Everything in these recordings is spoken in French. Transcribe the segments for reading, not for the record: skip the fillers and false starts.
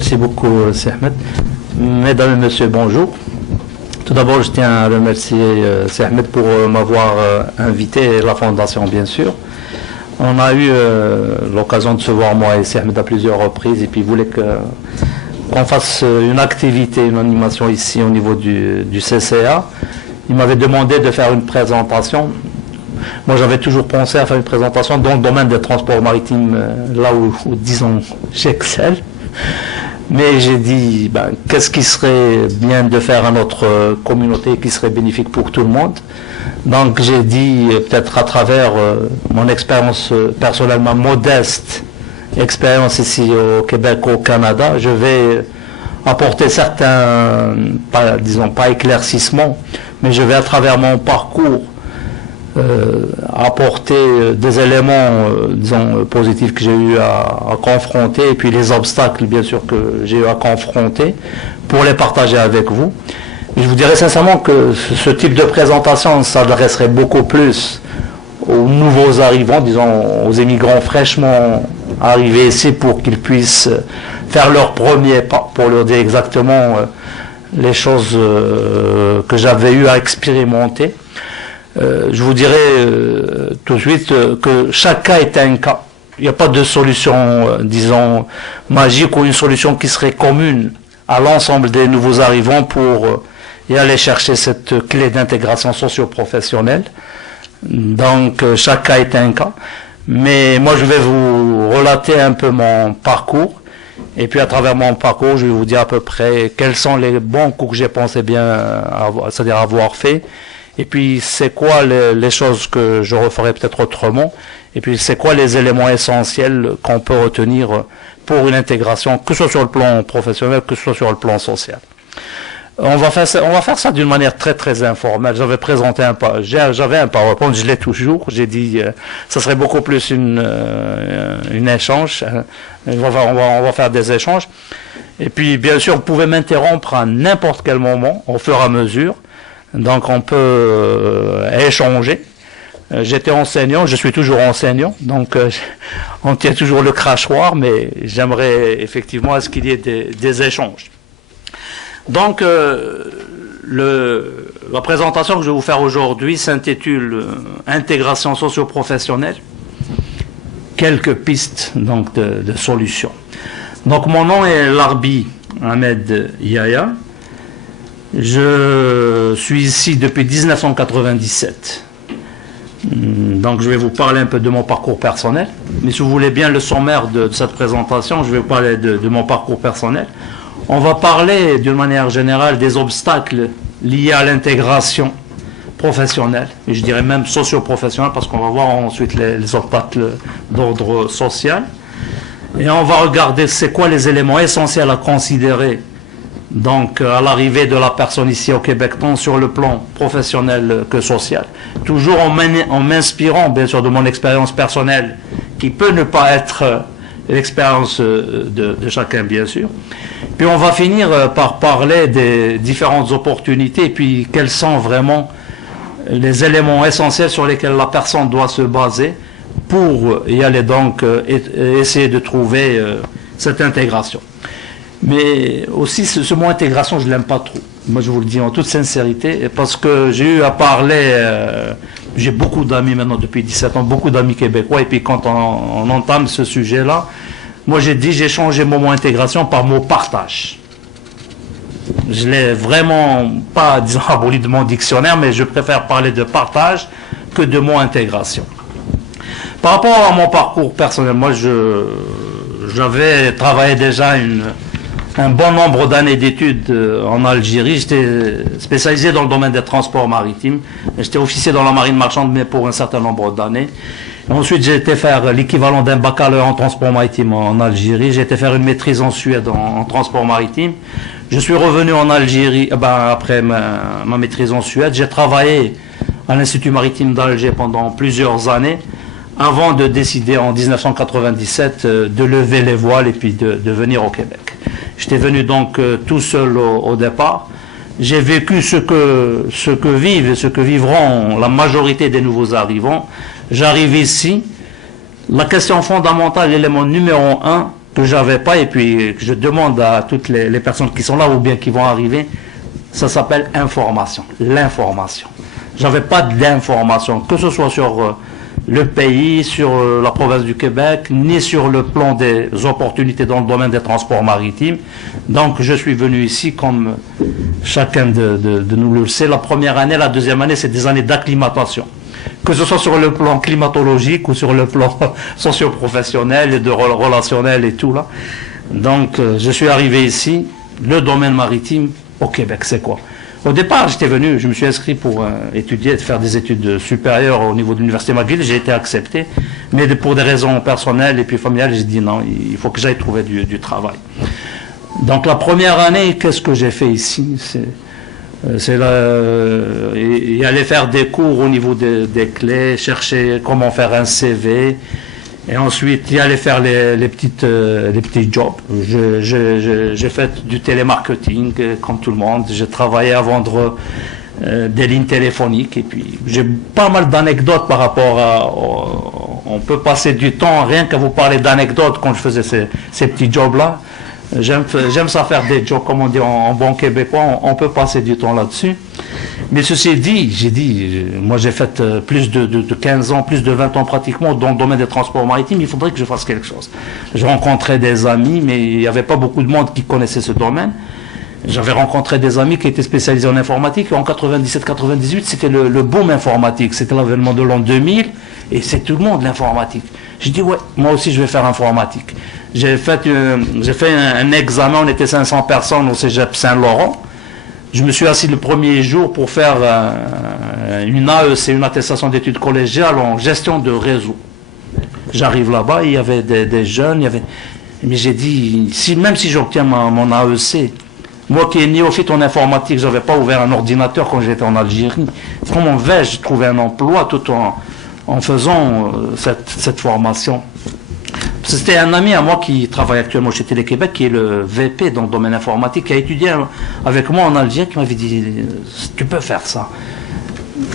Merci beaucoup, Ahmed. Mesdames et messieurs, bonjour. Tout d'abord, je tiens à remercier Ahmed pour m'avoir invité, et la Fondation, bien sûr. On a eu l'occasion de se voir, moi et Ahmed, à plusieurs reprises, et puis il voulait qu'on fasse une activité, une animation ici au niveau du CCA. Il m'avait demandé de faire une présentation. Moi, j'avais toujours pensé à faire une présentation dans le domaine des transports maritimes, là où disons, j'excelle. Mais j'ai dit, qu'est-ce qui serait bien de faire à notre communauté, qui serait bénéfique pour tout le monde. Donc j'ai dit, peut-être à travers mon expérience personnellement modeste, expérience ici au Québec, au Canada, je vais apporter certains, pas éclaircissements, mais je vais à travers mon parcours apporter des éléments, positifs que j'ai eu à confronter, et puis les obstacles, bien sûr, que j'ai eu à confronter, pour les partager avec vous. Et je vous dirais sincèrement que ce type de présentation s'adresserait beaucoup plus aux nouveaux arrivants, disons, aux immigrants fraîchement arrivés ici, pour qu'ils puissent faire leur premier pas, pour leur dire exactement les choses que j'avais eu à expérimenter. Je vous dirais tout de suite que chaque cas est un cas. Il n'y a pas de solution, disons, magique, ou une solution qui serait commune à l'ensemble des nouveaux arrivants pour y aller chercher cette clé d'intégration socio-professionnelle. Donc chaque cas est un cas. Mais moi je vais vous relater un peu mon parcours. Et puis à travers mon parcours, je vais vous dire à peu près quels sont les bons coups que j'ai pensé bien, c'est-à-dire avoir fait. Et puis, c'est quoi les choses que je referais peut-être autrement? Et puis, c'est quoi les éléments essentiels qu'on peut retenir pour une intégration, que ce soit sur le plan professionnel, que ce soit sur le plan social? On va faire ça d'une manière très, très informelle. J'avais présenté j'avais un PowerPoint, je l'ai toujours. J'ai dit, ça serait beaucoup plus une échange. On va faire des échanges. Et puis, bien sûr, vous pouvez m'interrompre à n'importe quel moment, au fur et à mesure. Donc on peut échanger. J'étais enseignant, je suis toujours enseignant, donc on tient toujours le crachoir, mais j'aimerais effectivement à ce qu'il y ait des échanges. Donc la présentation que je vais vous faire aujourd'hui s'intitule Intégration socio-professionnelle, quelques pistes donc de solutions. Donc mon nom est Larbi Ahmed Yahya. Je suis ici depuis 1997. Donc je vais vous parler un peu de mon parcours personnel. Mais si vous voulez bien le sommaire de cette présentation, je vais vous parler de mon parcours personnel. On va parler d'une manière générale des obstacles liés à l'intégration professionnelle, et je dirais même socio-professionnelle, parce qu'on va voir ensuite les obstacles d'ordre social. Et on va regarder c'est quoi les éléments essentiels à considérer donc à l'arrivée de la personne ici au Québec, tant sur le plan professionnel que social. Toujours en m'inspirant bien sûr de mon expérience personnelle, qui peut ne pas être l'expérience de chacun bien sûr. Puis on va finir par parler des différentes opportunités, et puis quels sont vraiment les éléments essentiels sur lesquels la personne doit se baser pour y aller donc essayer de trouver cette intégration. Mais aussi, ce mot intégration, je ne l'aime pas trop. Moi, je vous le dis en toute sincérité, parce que j'ai eu à parler, j'ai beaucoup d'amis maintenant depuis 17 ans, beaucoup d'amis québécois, et puis quand on entame ce sujet-là, moi j'ai changé mon mot intégration par mot partage. Je ne l'ai vraiment pas, disons, aboli de mon dictionnaire, mais je préfère parler de partage que de mot intégration. Par rapport à mon parcours personnel, moi j'avais travaillé déjà un bon nombre d'années d'études en Algérie. J'étais spécialisé dans le domaine des transports maritimes. J'étais officier dans la marine marchande, mais pour un certain nombre d'années. Ensuite, j'ai été faire l'équivalent d'un baccalauréat en transport maritime en Algérie. J'ai été faire une maîtrise en Suède en transport maritime. Je suis revenu en Algérie après ma maîtrise en Suède. J'ai travaillé à l'Institut maritime d'Alger pendant plusieurs années, avant de décider en 1997 de lever les voiles et puis de venir au Québec. J'étais venu donc tout seul au départ. J'ai vécu ce que vivent et ce que vivront la majorité des nouveaux arrivants. J'arrive ici. La question fondamentale, l'élément numéro 1, que j'avais pas, et puis que je demande à toutes les personnes qui sont là ou bien qui vont arriver, ça s'appelle information, l'information. J'avais pas d'information, que ce soit sur le pays, sur la province du Québec, ni sur le plan des opportunités dans le domaine des transports maritimes. Donc je suis venu ici, comme chacun de nous le sait, la première année, la deuxième année, c'est des années d'acclimatation. Que ce soit sur le plan climatologique ou sur le plan socio-professionnel et de relationnel et tout là. Donc je suis arrivé ici, le domaine maritime au Québec, c'est quoi? Au départ, j'étais venu, je me suis inscrit pour étudier, faire des études supérieures au niveau de l'université McGill, j'ai été accepté, mais pour des raisons personnelles et puis familiales, j'ai dit non, il faut que j'aille trouver du travail. Donc la première année, qu'est-ce que j'ai fait ici? C'est y aller faire des cours au niveau des clés, chercher comment faire un CV, et ensuite y aller faire les petits jobs. J'ai fait du télémarketing comme tout le monde. J'ai travaillé à vendre des lignes téléphoniques, et puis j'ai pas mal d'anecdotes par rapport à... On peut passer du temps rien qu'à vous parler d'anecdotes quand je faisais ces petits jobs-là. J'aime ça faire des jobs, comme on dit en bon québécois, on peut passer du temps là-dessus. Mais ceci dit, moi j'ai fait plus de 15 ans, plus de 20 ans pratiquement dans le domaine des transports maritimes, il faudrait que je fasse quelque chose. Je rencontrais des amis, mais il n'y avait pas beaucoup de monde qui connaissait ce domaine. J'avais rencontré des amis qui étaient spécialisés en informatique, et en 97-98, c'était le boom informatique, c'était l'avènement de l'an 2000, et c'est tout le monde l'informatique. J'ai dit, ouais, moi aussi je vais faire informatique. J'ai fait un examen, on était 500 personnes au cégep Saint-Laurent. Je me suis assis le premier jour pour faire une AEC, une attestation d'études collégiales en gestion de réseau. J'arrive là-bas, il y avait des jeunes, mais j'ai dit, même si j'obtiens mon AEC, moi qui ai néophyte en informatique, je n'avais pas ouvert un ordinateur quand j'étais en Algérie. Comment vais-je trouver un emploi tout en faisant cette formation? C'était un ami à moi qui travaille actuellement chez Télé-Québec, qui est le VP dans le domaine informatique, qui a étudié avec moi en Algérie, qui m'avait dit, tu peux faire ça.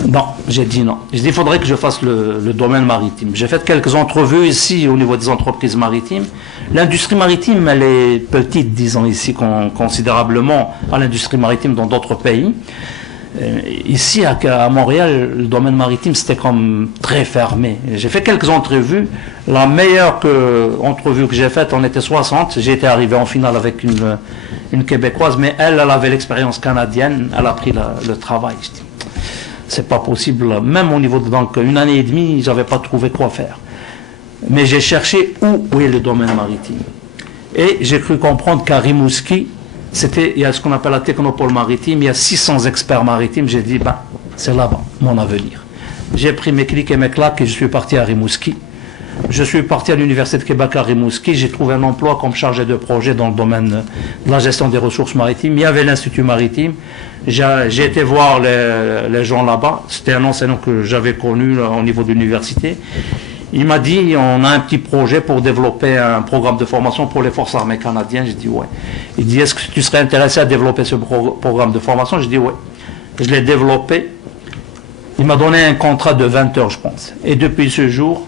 Non, j'ai dit non. J'ai dit, il faudrait que je fasse le domaine maritime. J'ai fait quelques entrevues ici au niveau des entreprises maritimes. L'industrie maritime, elle est petite, disons ici, considérablement à l'industrie maritime dans d'autres pays. Ici, à Montréal, le domaine maritime, c'était comme très fermé. J'ai fait quelques entrevues. La meilleure entrevue que j'ai faite, on était 60. J'ai été arrivé en finale avec une Québécoise, mais elle avait l'expérience canadienne. Elle a pris le travail. Je dis, c'est pas possible. Même au niveau de donc une année et demie, j'avais pas trouvé quoi faire. Mais j'ai cherché où est le domaine maritime. Et j'ai cru comprendre qu'à Rimouski, il y a ce qu'on appelle la technopole maritime, il y a 600 experts maritimes. J'ai dit, c'est là-bas, mon avenir. J'ai pris mes clics et mes claques et je suis parti à Rimouski. Je suis parti à l'Université de Québec à Rimouski. J'ai trouvé un emploi comme chargé de projet dans le domaine de la gestion des ressources maritimes. Il y avait l'Institut maritime. J'ai été voir les gens là-bas. C'était un enseignant que j'avais connu là, au niveau de l'université. Il m'a dit, on a un petit projet pour développer un programme de formation pour les forces armées canadiennes. J'ai dit, ouais. Il dit, est-ce que tu serais intéressé à développer ce programme de formation? J'ai dit, ouais. Je l'ai développé. Il m'a donné un contrat de 20 heures, je pense. Et depuis ce jour,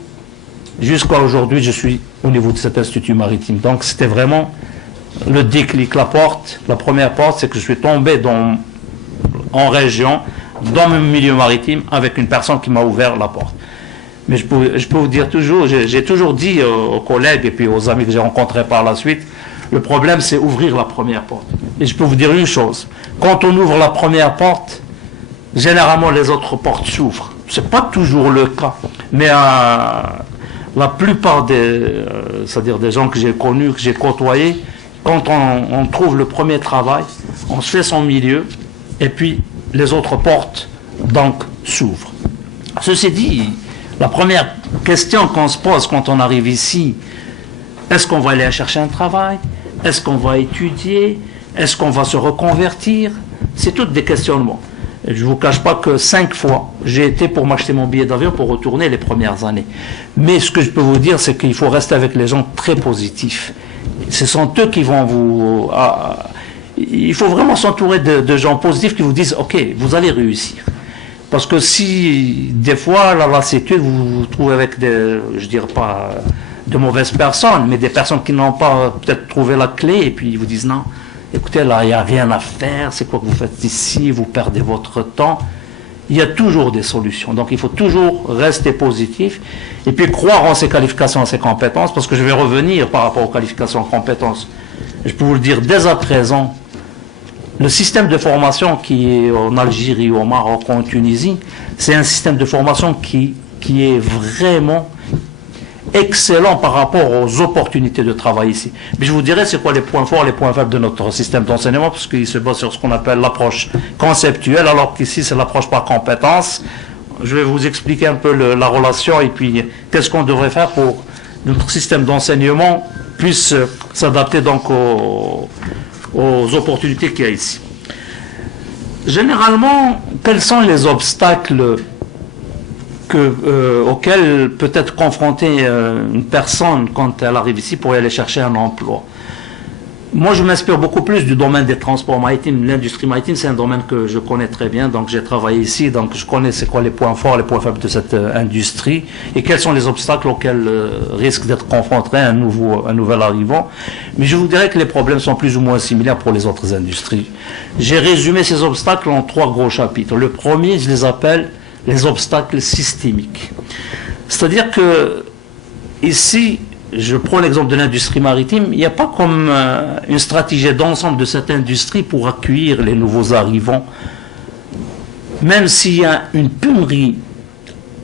jusqu'à aujourd'hui, je suis au niveau de cet institut maritime. Donc, c'était vraiment le déclic. La première porte, c'est que je suis tombé en région, dans le milieu maritime, avec une personne qui m'a ouvert la porte. Mais je peux vous dire toujours, j'ai toujours dit aux collègues et puis aux amis que j'ai rencontrés par la suite, le problème c'est ouvrir la première porte. Et je peux vous dire une chose, quand on ouvre la première porte, généralement les autres portes s'ouvrent. C'est pas toujours le cas, mais la plupart c'est-à-dire des gens que j'ai connus, que j'ai côtoyés, quand on trouve le premier travail, on se fait son milieu, et puis les autres portes donc s'ouvrent. Ceci dit, la première question qu'on se pose quand on arrive ici, est-ce qu'on va aller chercher un travail? Est-ce qu'on va étudier? Est-ce qu'on va se reconvertir? C'est toutes des questionnements. Et je ne vous cache pas que 5 fois, j'ai été pour m'acheter mon billet d'avion pour retourner les premières années. Mais ce que je peux vous dire, c'est qu'il faut rester avec les gens très positifs. Ce sont eux qui vont vous... il faut vraiment s'entourer de gens positifs qui vous disent « Ok, vous allez réussir ». Parce que si, des fois, la lassitude, vous vous trouvez avec je dirais pas de mauvaises personnes, mais des personnes qui n'ont pas peut-être trouvé la clé et puis ils vous disent non, écoutez, là, il n'y a rien à faire, c'est quoi que vous faites ici, vous perdez votre temps. Il y a toujours des solutions, donc il faut toujours rester positif et puis croire en ses qualifications, en ses compétences, parce que je vais revenir par rapport aux qualifications et compétences. Je peux vous le dire dès à présent, le système de formation qui est en Algérie, au Maroc, en Tunisie, c'est un système de formation qui est vraiment excellent par rapport aux opportunités de travail ici. Mais je vous dirai c'est quoi les points forts, les points faibles de notre système d'enseignement, parce qu'il se base sur ce qu'on appelle l'approche conceptuelle, alors qu'ici c'est l'approche par compétence. Je vais vous expliquer un peu la relation et puis qu'est-ce qu'on devrait faire pour que notre système d'enseignement puisse s'adapter donc aux opportunités qu'il y a ici. Généralement, quels sont les obstacles auquel peut être confrontée une personne quand elle arrive ici pour aller chercher un emploi? Moi, je m'inspire beaucoup plus du domaine des transports maritimes. L'industrie maritime, c'est un domaine que je connais très bien, donc j'ai travaillé ici, donc je connais c'est quoi les points forts, les points faibles de cette industrie, et quels sont les obstacles auxquels risque d'être confronté un nouvel arrivant. Mais je vous dirais que les problèmes sont plus ou moins similaires pour les autres industries. J'ai résumé ces obstacles en 3 gros chapitres. Le premier, je les appelle les obstacles systémiques. C'est-à-dire que ici, je prends l'exemple de l'industrie maritime, il n'y a pas comme une stratégie d'ensemble de cette industrie pour accueillir les nouveaux arrivants. Même s'il y a une pénurie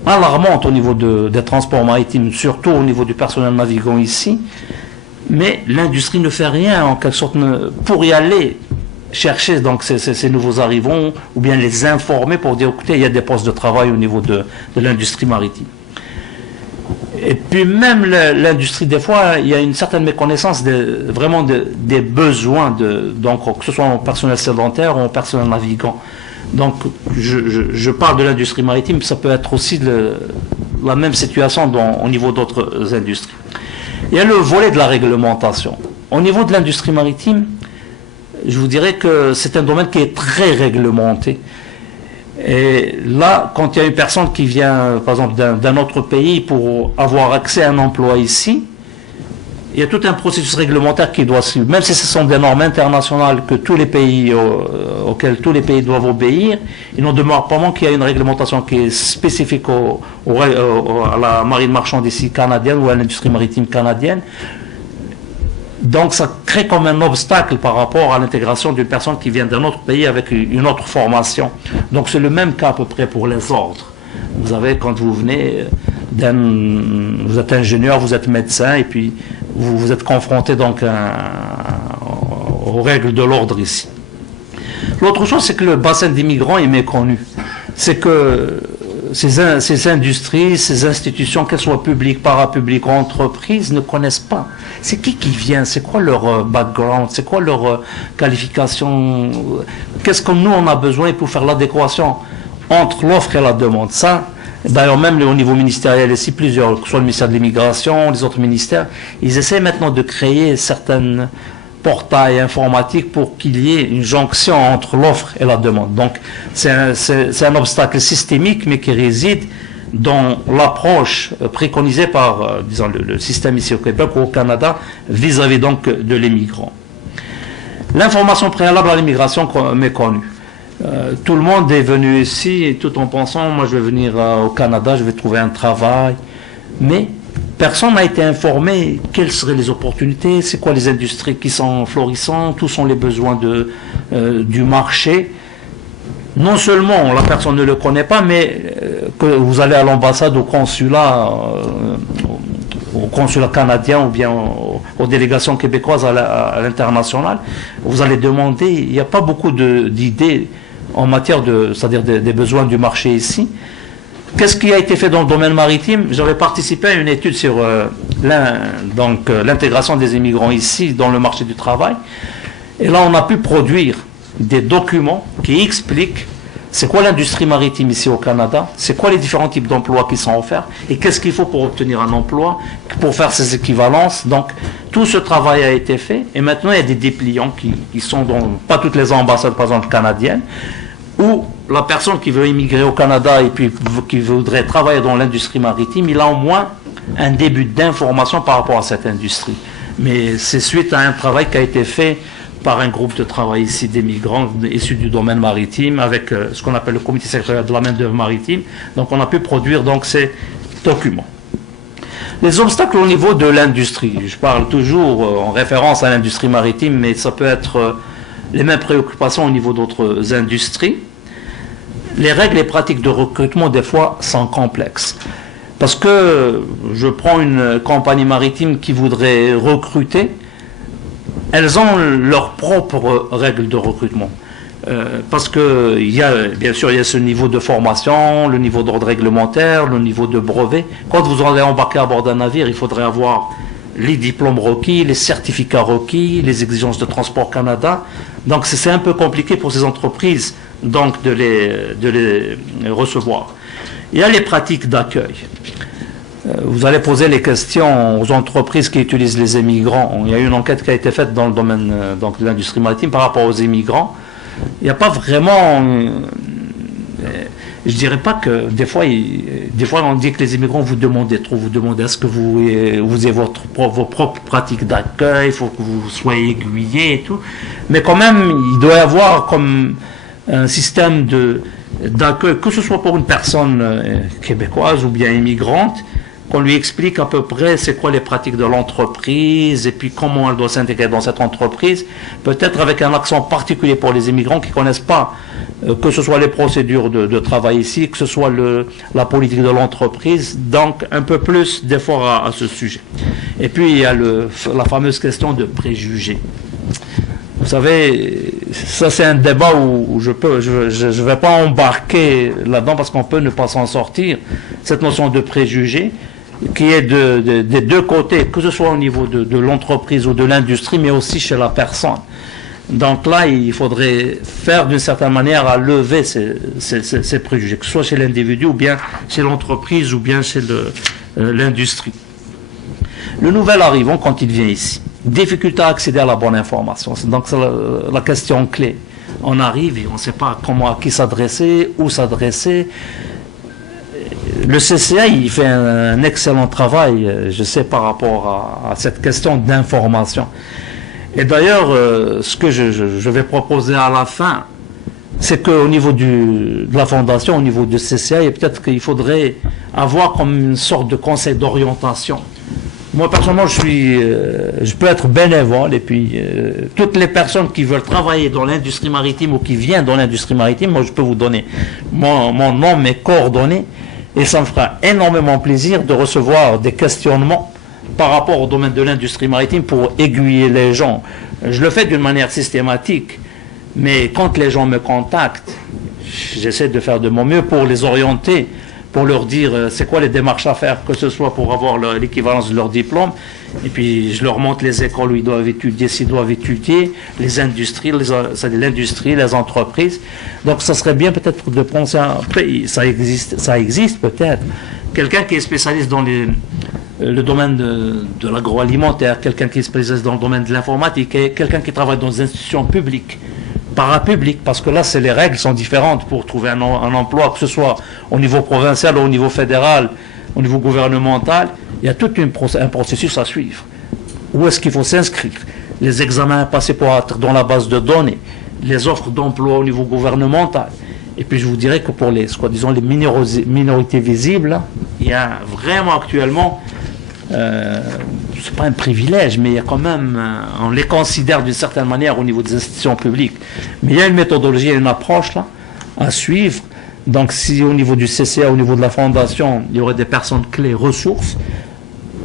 alarmante au niveau des transports maritimes, surtout au niveau du personnel navigant ici, mais l'industrie ne fait rien en quelque sorte pour y aller chercher donc ces nouveaux arrivants ou bien les informer pour dire écoutez, il y a des postes de travail au niveau de l'industrie maritime. Et puis même l'industrie, des fois, il y a une certaine méconnaissance vraiment des besoins, donc que ce soit en personnel sédentaire ou en personnel navigant. Donc je parle de l'industrie maritime, ça peut être aussi la même situation au niveau d'autres industries. Il y a le volet de la réglementation. Au niveau de l'industrie maritime, je vous dirais que c'est un domaine qui est très réglementé. Et là, quand il y a une personne qui vient, par exemple, d'un autre pays pour avoir accès à un emploi ici, il y a tout un processus réglementaire qui doit suivre. Même si ce sont des normes internationales que tous les pays, auxquelles tous les pays doivent obéir, il n'en demeure pas moins qu'il y a une réglementation qui est spécifique à la marine marchande ici canadienne ou à l'industrie maritime canadienne. Donc ça crée comme un obstacle par rapport à l'intégration d'une personne qui vient d'un autre pays avec une autre formation. Donc c'est le même cas à peu près pour les ordres. Vous avez, quand vous venez, vous êtes ingénieur, vous êtes médecin, et puis vous êtes confronté donc aux règles de l'ordre ici. L'autre chose, c'est que le bassin des migrants est méconnu. C'est que ces industries, ces institutions, qu'elles soient publiques, parapubliques ou entreprises, ne connaissent pas. C'est qui vient, c'est quoi leur background, c'est quoi leur qualification, qu'est-ce que nous on a besoin pour faire l'adéquation entre l'offre et la demande. Ça, d'ailleurs même au niveau ministériel ici, plusieurs, que ce soit le ministère de l'immigration, les autres ministères, ils essaient maintenant de créer certaines portails informatiques pour qu'il y ait une jonction entre l'offre et la demande. Donc c'est un obstacle systémique, mais qui réside dans l'approche préconisée par disons, le système ici au Québec ou au Canada vis-à-vis donc de l'émigrant. L'information préalable à l'immigration méconnue. Tout le monde est venu ici tout en pensant moi je vais venir au Canada, je vais trouver un travail, mais personne n'a été informé quelles seraient les opportunités, c'est quoi les industries qui sont florissantes, où sont les besoins du marché. Non seulement la personne ne le connaît pas, mais que vous allez à l'ambassade, au consulat canadien ou bien aux délégations québécoises à l'international, vous allez demander, il n'y a pas beaucoup d'idées en matière c'est-à-dire des besoins du marché ici. Qu'est-ce qui a été fait dans le domaine maritime? J'avais participé à une étude sur l'intégration des immigrants ici dans le marché du travail. Et là, on a pu produire des documents qui expliquent c'est quoi l'industrie maritime ici au Canada, c'est quoi les différents types d'emplois qui sont offerts et qu'est-ce qu'il faut pour obtenir un emploi, pour faire ces équivalences. Donc, tout ce travail a été fait et maintenant, il y a des dépliants qui sont dans pas toutes les ambassades, par exemple, canadiennes, où la personne qui veut immigrer au Canada et puis qui voudrait travailler dans l'industrie maritime, il a au moins un début d'information par rapport à cette industrie. Mais c'est suite à un travail qui a été fait par un groupe de travail ici des migrants issus du domaine maritime avec ce qu'on appelle le comité sectoriel de la main-d'œuvre maritime. Donc on a pu produire donc ces documents. Les obstacles au niveau de l'industrie. Je parle toujours en référence à l'industrie maritime, mais ça peut être les mêmes préoccupations au niveau d'autres industries. Les règles et pratiques de recrutement, des fois, sont complexes. Parce que je prends une compagnie maritime qui voudrait recruter, elles ont leurs propres règles de recrutement. Parce que bien sûr, il y a ce niveau de formation, le niveau d'ordre réglementaire, le niveau de brevet. Quand vous allez embarquer à bord d'un navire, il faudrait avoir les diplômes requis, les certificats requis, les exigences de Transport Canada. Donc c'est un peu compliqué pour ces entreprises donc de les recevoir. Il y a les pratiques d'accueil. Vous allez poser les questions aux entreprises qui utilisent les immigrants. Il y a eu une enquête qui a été faite dans le domaine donc, de l'industrie maritime par rapport aux immigrants. Il n'y a pas vraiment... je dirais pas que des fois on dit que les immigrants vous demandez trop, vous demandez à ce que vous ayez vos propres pratiques d'accueil, il faut que vous soyez aiguillés et tout. Mais quand même, il doit y avoir comme un système d'accueil, que ce soit pour une personne québécoise ou bien immigrante, qu'on lui explique à peu près c'est quoi les pratiques de l'entreprise et puis comment elle doit s'intégrer dans cette entreprise, peut-être avec un accent particulier pour les immigrants qui ne connaissent pas que ce soit les procédures de travail ici, que ce soit la politique de l'entreprise, donc un peu plus d'efforts à ce sujet. Et puis il y a la fameuse question de préjugés. Vous savez, ça c'est un débat où je ne vais pas embarquer là-dedans parce qu'on peut ne pas s'en sortir. Cette notion de préjugés qui est des deux côtés, que ce soit au niveau de l'entreprise ou de l'industrie, mais aussi chez la personne. Donc là, il faudrait faire d'une certaine manière à lever ces préjugés, que ce soit chez l'individu ou bien chez l'entreprise ou bien chez l'industrie. Le nouvel arrivant, quand il vient ici, difficulté à accéder à la bonne information. Donc c'est la question clé. On arrive et on ne sait pas à qui s'adresser, où s'adresser. Le CCA, il fait un excellent travail, je sais, par rapport à cette question d'information. Et d'ailleurs, ce que je vais proposer à la fin, c'est qu'au niveau de la fondation, au niveau du CCA, peut-être qu'il faudrait avoir comme une sorte de conseil d'orientation. Moi, personnellement, je peux être bénévole, et puis toutes les personnes qui veulent travailler dans l'industrie maritime ou qui viennent dans l'industrie maritime, moi, je peux vous donner mon nom, mes coordonnées, et ça me fera énormément plaisir de recevoir des questionnements par rapport au domaine de l'industrie maritime pour aiguiller les gens. Je le fais d'une manière systématique, mais quand les gens me contactent, j'essaie de faire de mon mieux pour les orienter, pour leur dire c'est quoi les démarches à faire, que ce soit pour avoir l'équivalence de leur diplôme, et puis je leur montre les écoles où ils doivent étudier, s'ils doivent étudier, les industries, l'industrie, les entreprises. Donc ça serait bien peut-être de penser, après ça existe peut-être, quelqu'un qui est spécialiste dans le domaine de l'agroalimentaire, quelqu'un qui est spécialiste dans le domaine de l'informatique, et quelqu'un qui travaille dans des institutions publiques, parapubliques, parce que là, les règles sont différentes pour trouver un emploi, que ce soit au niveau provincial ou au niveau fédéral, au niveau gouvernemental. Il y a tout un processus à suivre. Où est-ce qu'il faut s'inscrire? Les examens à passer pour être dans la base de données, les offres d'emploi au niveau gouvernemental. Et puis je vous dirais que pour les minorités visibles, il y a vraiment actuellement, c'est pas un privilège, mais il y a quand même, on les considère d'une certaine manière au niveau des institutions publiques. Mais il y a une méthodologie, une approche là à suivre. Donc si au niveau du CCA, au niveau de la fondation, il y aurait des personnes clés, ressources,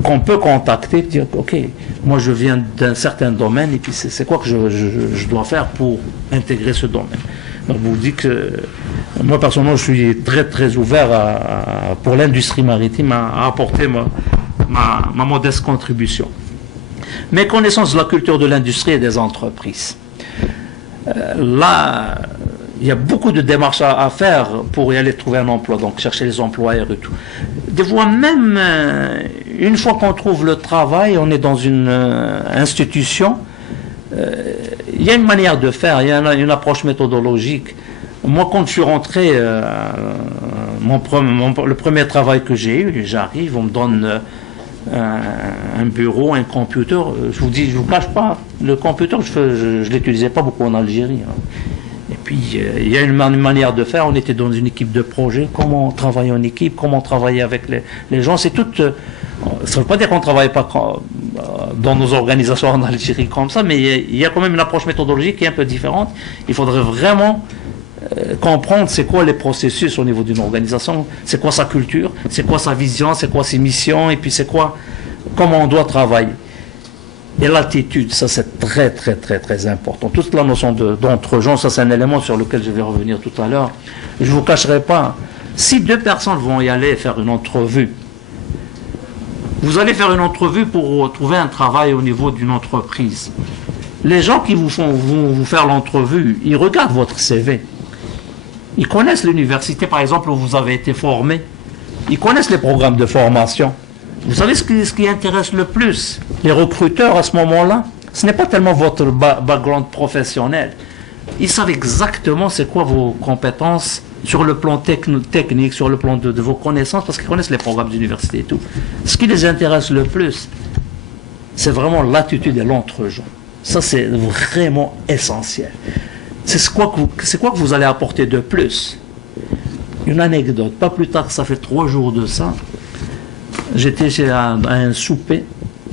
qu'on peut contacter, dire ok, moi je viens d'un certain domaine et puis c'est quoi que je dois faire pour intégrer ce domaine. Donc je vous dis que moi personnellement je suis très très ouvert pour l'industrie maritime à apporter ma modeste contribution. Mes connaissances de la culture de l'industrie et des entreprises. Là, il y a beaucoup de démarches à faire pour y aller trouver un emploi, donc chercher les employeurs et tout. Des fois même, une fois qu'on trouve le travail, on est dans une institution, il y a une manière de faire, il y a une approche méthodologique. Moi, quand je suis rentré, le premier travail que j'ai eu, j'arrive, on me donne un bureau, un computer. Je vous dis, je vous cache pas, le computer, je l'utilisais pas beaucoup en Algérie. Hein. Et puis, il y a une manière de faire. On était dans une équipe de projet. Comment travailler en équipe, comment travailler avec les gens. C'est tout. Ça ne veut pas dire qu'on ne travaille pas dans nos organisations en Algérie comme ça, mais il y a quand même une approche méthodologique qui est un peu différente. Il faudrait vraiment comprendre c'est quoi les processus au niveau d'une organisation, c'est quoi sa culture, c'est quoi sa vision, c'est quoi ses missions, et puis c'est quoi, comment on doit travailler. Et l'attitude, ça c'est très très très très important. Toute la notion d'entre-gens, ça c'est un élément sur lequel je vais revenir tout à l'heure. Je ne vous cacherai pas, si deux personnes vont y aller faire une entrevue, vous allez faire une entrevue pour trouver un travail au niveau d'une entreprise. Les gens qui vont vous faire l'entrevue, ils regardent votre CV. Ils connaissent l'université, par exemple, où vous avez été formé. Ils connaissent les programmes de formation. Vous savez ce qui intéresse le plus les recruteurs à ce moment-là? Ce n'est pas tellement votre background professionnel. Ils savent exactement c'est quoi vos compétences sur le plan technique, sur le plan de vos connaissances, parce qu'ils connaissent les programmes d'université et tout. Ce qui les intéresse le plus, c'est vraiment l'attitude et l'entre-gens. Ça, c'est vraiment essentiel. C'est quoi que vous allez apporter de plus? Une anecdote. Pas plus tard que ça fait 3 jours de ça. J'étais à un souper.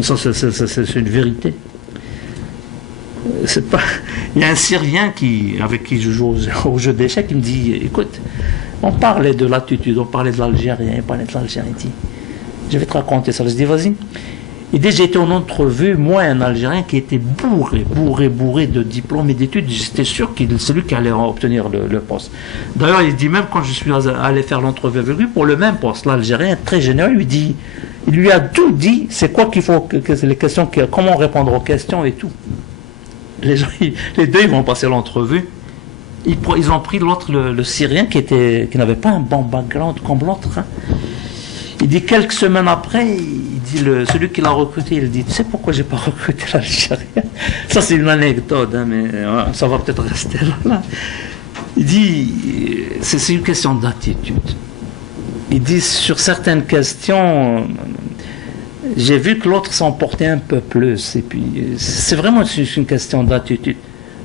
Ça, c'est une vérité. Pas... Il y a un Syrien avec qui je joue au jeu d'échecs qui me dit, écoute, on parlait de l'attitude, on parlait de l'Algérien, il parlait de l'Algérien. Il dit, je vais te raconter ça. Je dis, vas-y. Il dit, j'ai été en entrevue, moi, un Algérien qui était bourré de diplômes et d'études. J'étais sûr qu'il c'est celui qui allait obtenir le poste. D'ailleurs, il dit, même quand je suis allé faire l'entrevue avec lui, pour le même poste, l'Algérien, très généreux, il lui a tout dit, c'est quoi qu'il faut, les questions, comment répondre aux questions et tout. Les deux, ils vont passer l'entrevue. Ils ont pris l'autre, le Syrien, qui n'avait pas un bon background comme l'autre. Hein. Il dit, quelques semaines après, il dit, celui qui l'a recruté, il dit, tu sais pourquoi j'ai pas recruté l'Algérien? Ça, c'est une anecdote, hein, mais ça va peut-être rester là. Il dit, c'est une question d'attitude. Il dit, sur certaines questions, j'ai vu que l'autre s'emportait un peu plus. Et puis, c'est vraiment une question d'attitude.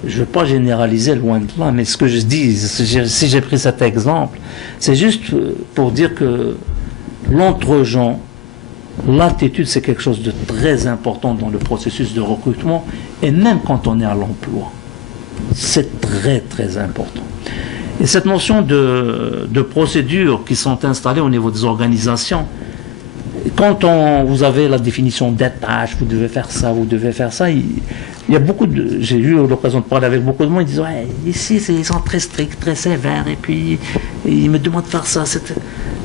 Je ne veux pas généraliser loin de là, mais ce que je dis, si j'ai pris cet exemple, c'est juste pour dire que l'entre-gens, l'attitude, c'est quelque chose de très important dans le processus de recrutement, et même quand on est à l'emploi. C'est très, très important. Et cette notion de procédures qui sont installées au niveau des organisations, quand vous avez la définition des tâches, vous devez faire ça, il y a beaucoup de... J'ai eu l'occasion de parler avec beaucoup de monde, ils disent, ouais, ici, ils sont très stricts, très sévères, et puis ils me demandent de faire ça.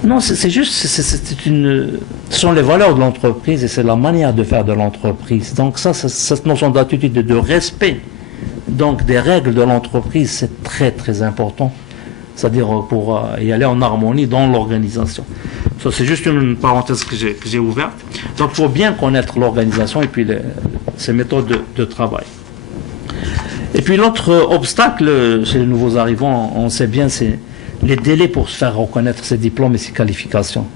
Non, c'est juste, ce sont les valeurs de l'entreprise et c'est la manière de faire de l'entreprise. Donc ça, cette notion d'attitude, de respect, donc des règles de l'entreprise, c'est très très important. C'est-à-dire pour y aller en harmonie dans l'organisation. Ça, c'est juste une parenthèse que j'ai ouverte. Donc, il faut bien connaître l'organisation et puis ses méthodes de travail. Et puis, l'autre obstacle chez les nouveaux arrivants, on sait bien, c'est les délais pour se faire reconnaître ses diplômes et ses qualifications.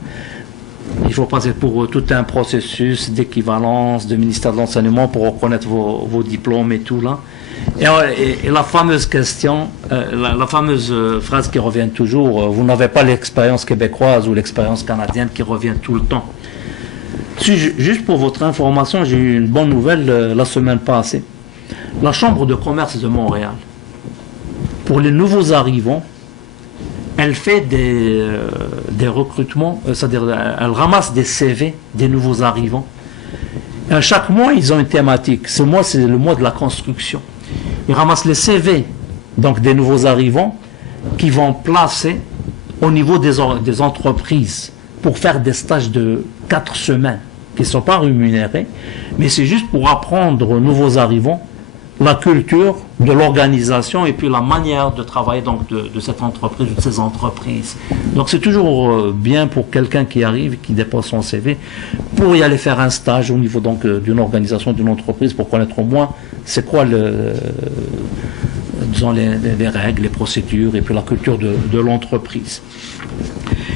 Il faut passer pour tout un processus d'équivalence, de ministère de l'enseignement pour reconnaître vos diplômes et tout là. Et la fameuse question, la fameuse phrase qui revient toujours, vous n'avez pas l'expérience québécoise ou l'expérience canadienne qui revient tout le temps. Juste pour votre information, j'ai eu une bonne nouvelle la semaine passée. La Chambre de commerce de Montréal, pour les nouveaux arrivants, elle fait des recrutements, c'est-à-dire elle ramasse des CV des nouveaux arrivants. Et à chaque mois, ils ont une thématique. Ce mois, c'est le mois de la construction. Ils ramassent les CV donc des nouveaux arrivants qui vont placer au niveau des entreprises pour faire des stages de 4 semaines qui ne sont pas rémunérés, mais c'est juste pour apprendre aux nouveaux arrivants la culture de l'organisation et puis la manière de travailler donc de cette entreprise ou de ces entreprises. Donc c'est toujours bien pour quelqu'un qui arrive, qui dépose son CV, pour y aller faire un stage au niveau donc d'une organisation, d'une entreprise, pour connaître au moins c'est quoi disons les règles, les procédures et puis la culture de l'entreprise.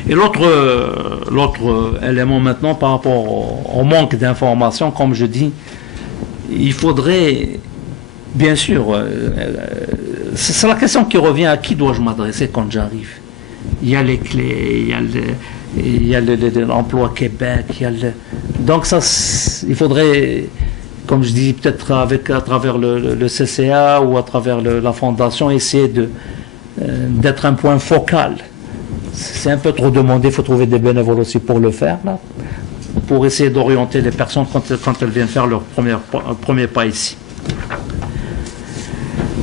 Et l'autre élément maintenant par rapport au manque d'informations, comme je dis, il faudrait, bien sûr, c'est la question qui revient: à qui dois-je m'adresser quand j'arrive? Il y a les clés, il y a l'emploi Québec, donc ça, il faudrait, comme je dis, peut-être à travers le CCA ou à travers la fondation, essayer d'être un point focal. C'est un peu trop demandé, il faut trouver des bénévoles aussi pour le faire, là, pour essayer d'orienter les personnes quand elles viennent faire leur premier pas ici.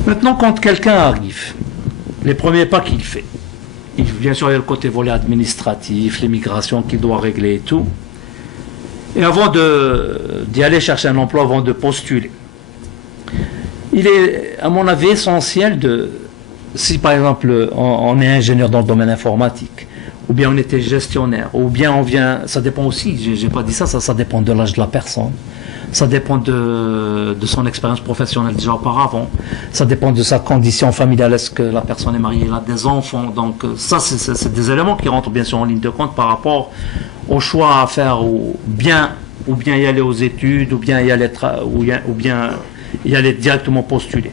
Maintenant, quand quelqu'un arrive, les premiers pas qu'il fait, bien sûr, il y a le côté volet administratif, l'immigration qu'il doit régler et tout. Et avant d'y aller chercher un emploi, avant de postuler, il est, à mon avis, essentiel si par exemple on est ingénieur dans le domaine informatique, ou bien on était gestionnaire, ou bien on vient, ça dépend aussi, j'ai pas dit ça dépend de l'âge de la personne, ça dépend de son expérience professionnelle déjà auparavant, ça dépend de sa condition familiale, est-ce que la personne est mariée, elle a des enfants, donc ça c'est des éléments qui rentrent bien sûr en ligne de compte par rapport au choix à faire, ou bien y aller aux études, ou bien y aller directement postuler.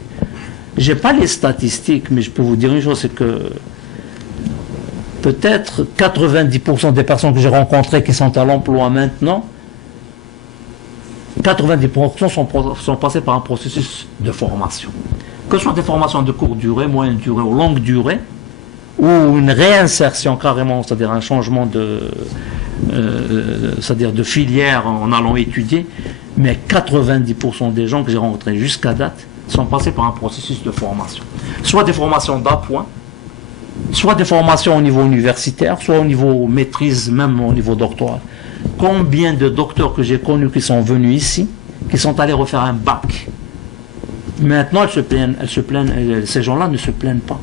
J'ai pas les statistiques, mais je peux vous dire une chose, c'est que peut-être 90% des personnes que j'ai rencontrées qui sont à l'emploi maintenant, 90% sont passées par un processus de formation. Que ce soit des formations de courte durée, moyenne durée ou longue durée, ou une réinsertion carrément, c'est-à-dire un changement c'est-à-dire de filière en allant étudier, mais 90% des gens que j'ai rencontrés jusqu'à date sont passés par un processus de formation. Soit des formations d'appoint, soit des formations au niveau universitaire, soit au niveau maîtrise, même au niveau doctoral. Combien de docteurs que j'ai connus qui sont venus ici, qui sont allés refaire un bac? Maintenant, ces gens-là ne se plaignent pas.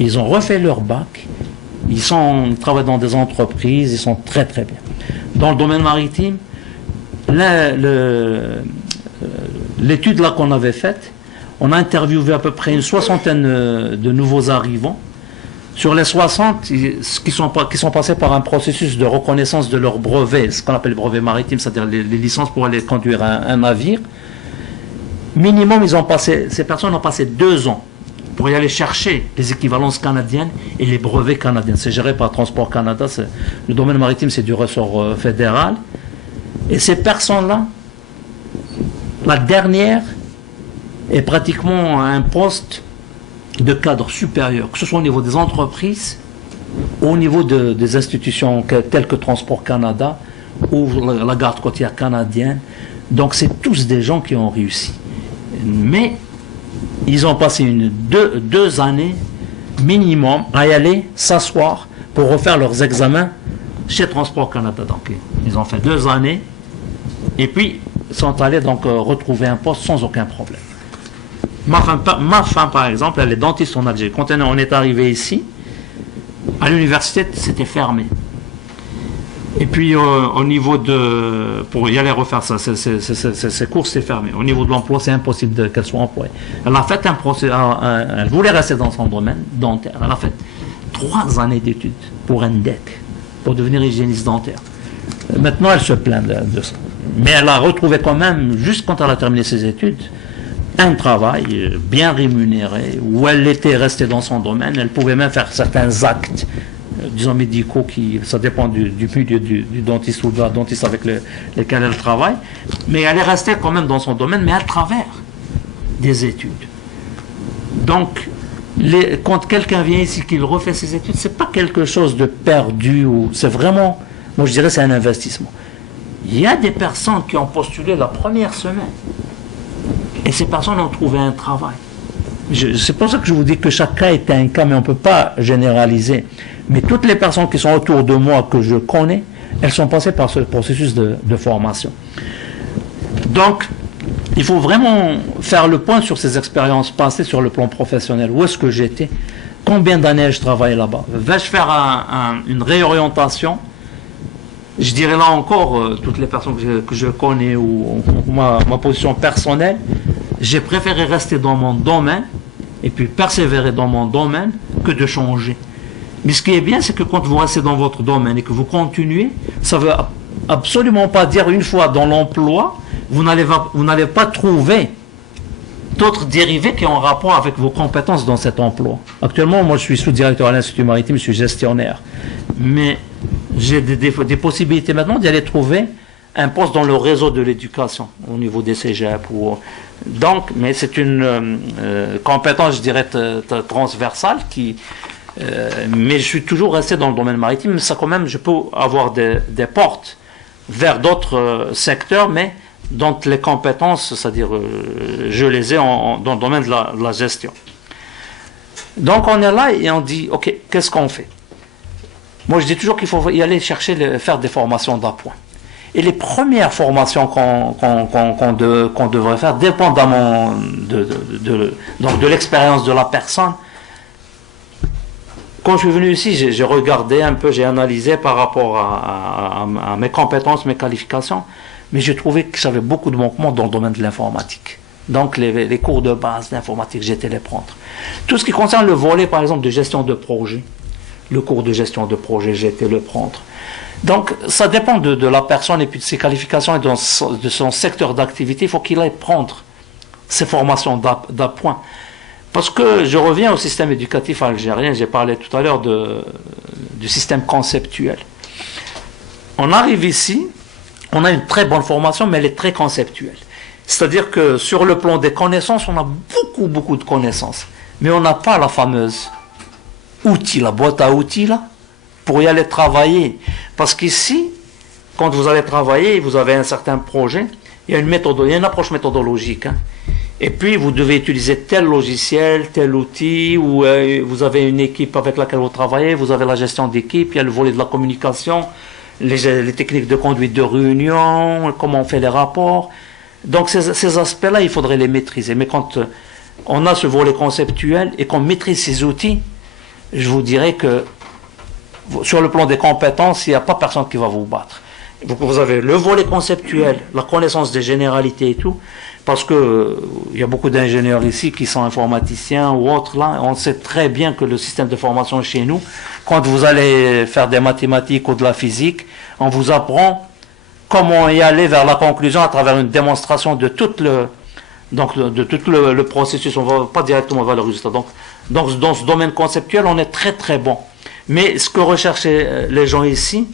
Ils ont refait leur bac, ils travaillent dans des entreprises, ils sont très très bien. Dans le domaine maritime, l'étude là qu'on avait faite, on a interviewé à peu près une soixantaine de nouveaux arrivants. Sur les 60 qui sont passés par un processus de reconnaissance de leur brevet, ce qu'on appelle le brevet maritime, c'est-à-dire les licences pour aller conduire un navire, minimum, ces personnes ont passé 2 ans pour y aller chercher les équivalences canadiennes et les brevets canadiens. C'est géré par Transport Canada, le domaine maritime, c'est du ressort fédéral. Et ces personnes-là, la dernière est pratiquement à un poste de cadre supérieur, que ce soit au niveau des entreprises, au niveau des institutions telles que Transport Canada ou la garde côtière canadienne. Donc c'est tous des gens qui ont réussi. Mais ils ont passé deux années minimum à y aller s'asseoir pour refaire leurs examens chez Transport Canada. Donc ils ont fait 2 années et puis sont allés donc retrouver un poste sans aucun problème. Ma femme, par exemple, elle est dentiste en Algérie. Quand on est arrivé ici, à l'université, c'était fermé. Et puis, au niveau pour y aller refaire ses cours, c'est fermé. Au niveau de l'emploi, c'est impossible qu'elle soit employée. Elle a fait elle voulait rester dans son domaine dentaire. Elle a fait 3 années d'études pour un DEC, pour devenir hygiéniste dentaire. Maintenant, elle se plaint de ça. Mais elle a retrouvé quand même, juste quand elle a terminé ses études, un travail bien rémunéré, où elle était restée dans son domaine. Elle pouvait même faire certains actes, disons médicaux, ça dépend du milieu du dentiste ou de la dentiste avec lesquels elle travaille, mais elle est restée quand même dans son domaine, mais à travers des études. Donc, quand quelqu'un vient ici, qu'il refait ses études, c'est pas quelque chose de perdu, c'est vraiment, moi je dirais c'est un investissement. Il y a des personnes qui ont postulé la première semaine, et ces personnes ont trouvé un travail. C'est pour ça que je vous dis que chaque cas est un cas, mais on ne peut pas généraliser. Mais toutes les personnes qui sont autour de moi, que je connais, elles sont passées par ce processus de formation. Donc, il faut vraiment faire le point sur ces expériences passées sur le plan professionnel. Où est-ce que j'étais? Combien d'années je travaille là-bas? Vais-je faire une réorientation? Je dirais là encore, toutes les personnes que je connais ou ma position personnelle, j'ai préféré rester dans mon domaine et puis persévérer dans mon domaine que de changer. Mais ce qui est bien, c'est que quand vous restez dans votre domaine et que vous continuez, ça ne veut absolument pas dire une fois dans l'emploi, vous n'allez pas trouver d'autres dérivés qui ont un rapport avec vos compétences dans cet emploi. Actuellement, moi je suis sous-directeur à l'Institut maritime, je suis gestionnaire. Mais j'ai des possibilités maintenant d'y aller trouver un poste dans le réseau de l'éducation, au niveau des cégep. Donc, mais c'est une compétence, je dirais, transversale mais je suis toujours resté dans le domaine maritime. Ça, quand même, je peux avoir des portes vers d'autres secteurs, mais dont les compétences, c'est-à-dire, je les ai dans le domaine de la gestion. Donc, on est là et on dit, OK, qu'est-ce qu'on fait? Moi, je dis toujours qu'il faut y aller chercher, faire des formations d'appoint. Et les premières formations qu'on devrait faire, dépendamment de l'expérience de la personne. Quand je suis venu ici, j'ai regardé un peu, j'ai analysé par rapport à mes compétences, mes qualifications, mais j'ai trouvé que j'avais beaucoup de manquements dans le domaine de l'informatique. Donc les cours de base d'informatique, j'ai été les prendre. Tout ce qui concerne le volet, par exemple, de gestion de projet, le cours de gestion de projet, j'ai été le prendre. Donc ça dépend de la personne et puis de ses qualifications et de son secteur d'activité. Il faut qu'il aille prendre ces formations d'appoint. Parce que je reviens au système éducatif algérien, j'ai parlé tout à l'heure du système conceptuel. On arrive ici, on a une très bonne formation, mais elle est très conceptuelle. C'est-à-dire que sur le plan des connaissances, on a beaucoup de connaissances. Mais on n'a pas la fameuse outil, la boîte à outils, là, pour y aller travailler. Parce qu'ici, quand vous allez travailler, vous avez un certain projet, il y a une approche méthodologique. Et puis, vous devez utiliser tel logiciel, tel outil, ou vous avez une équipe avec laquelle vous travaillez, vous avez la gestion d'équipe, il y a le volet de la communication, les techniques de conduite de réunion, comment on fait les rapports. Donc, ces aspects-là, il faudrait les maîtriser. Mais quand on a ce volet conceptuel et qu'on maîtrise ces outils, je vous dirais que sur le plan des compétences, il n'y a pas personne qui va vous battre. Vous avez le volet conceptuel, la connaissance des généralités et tout, parce que il y a beaucoup d'ingénieurs ici qui sont informaticiens ou autres là. On sait très bien que le système de formation chez nous, quand vous allez faire des mathématiques ou de la physique, on vous apprend comment y aller vers la conclusion à travers une démonstration de tout le processus. On ne va pas directement vers le résultat. Donc, dans ce domaine conceptuel, on est très bon. Mais ce que recherchent les gens ici,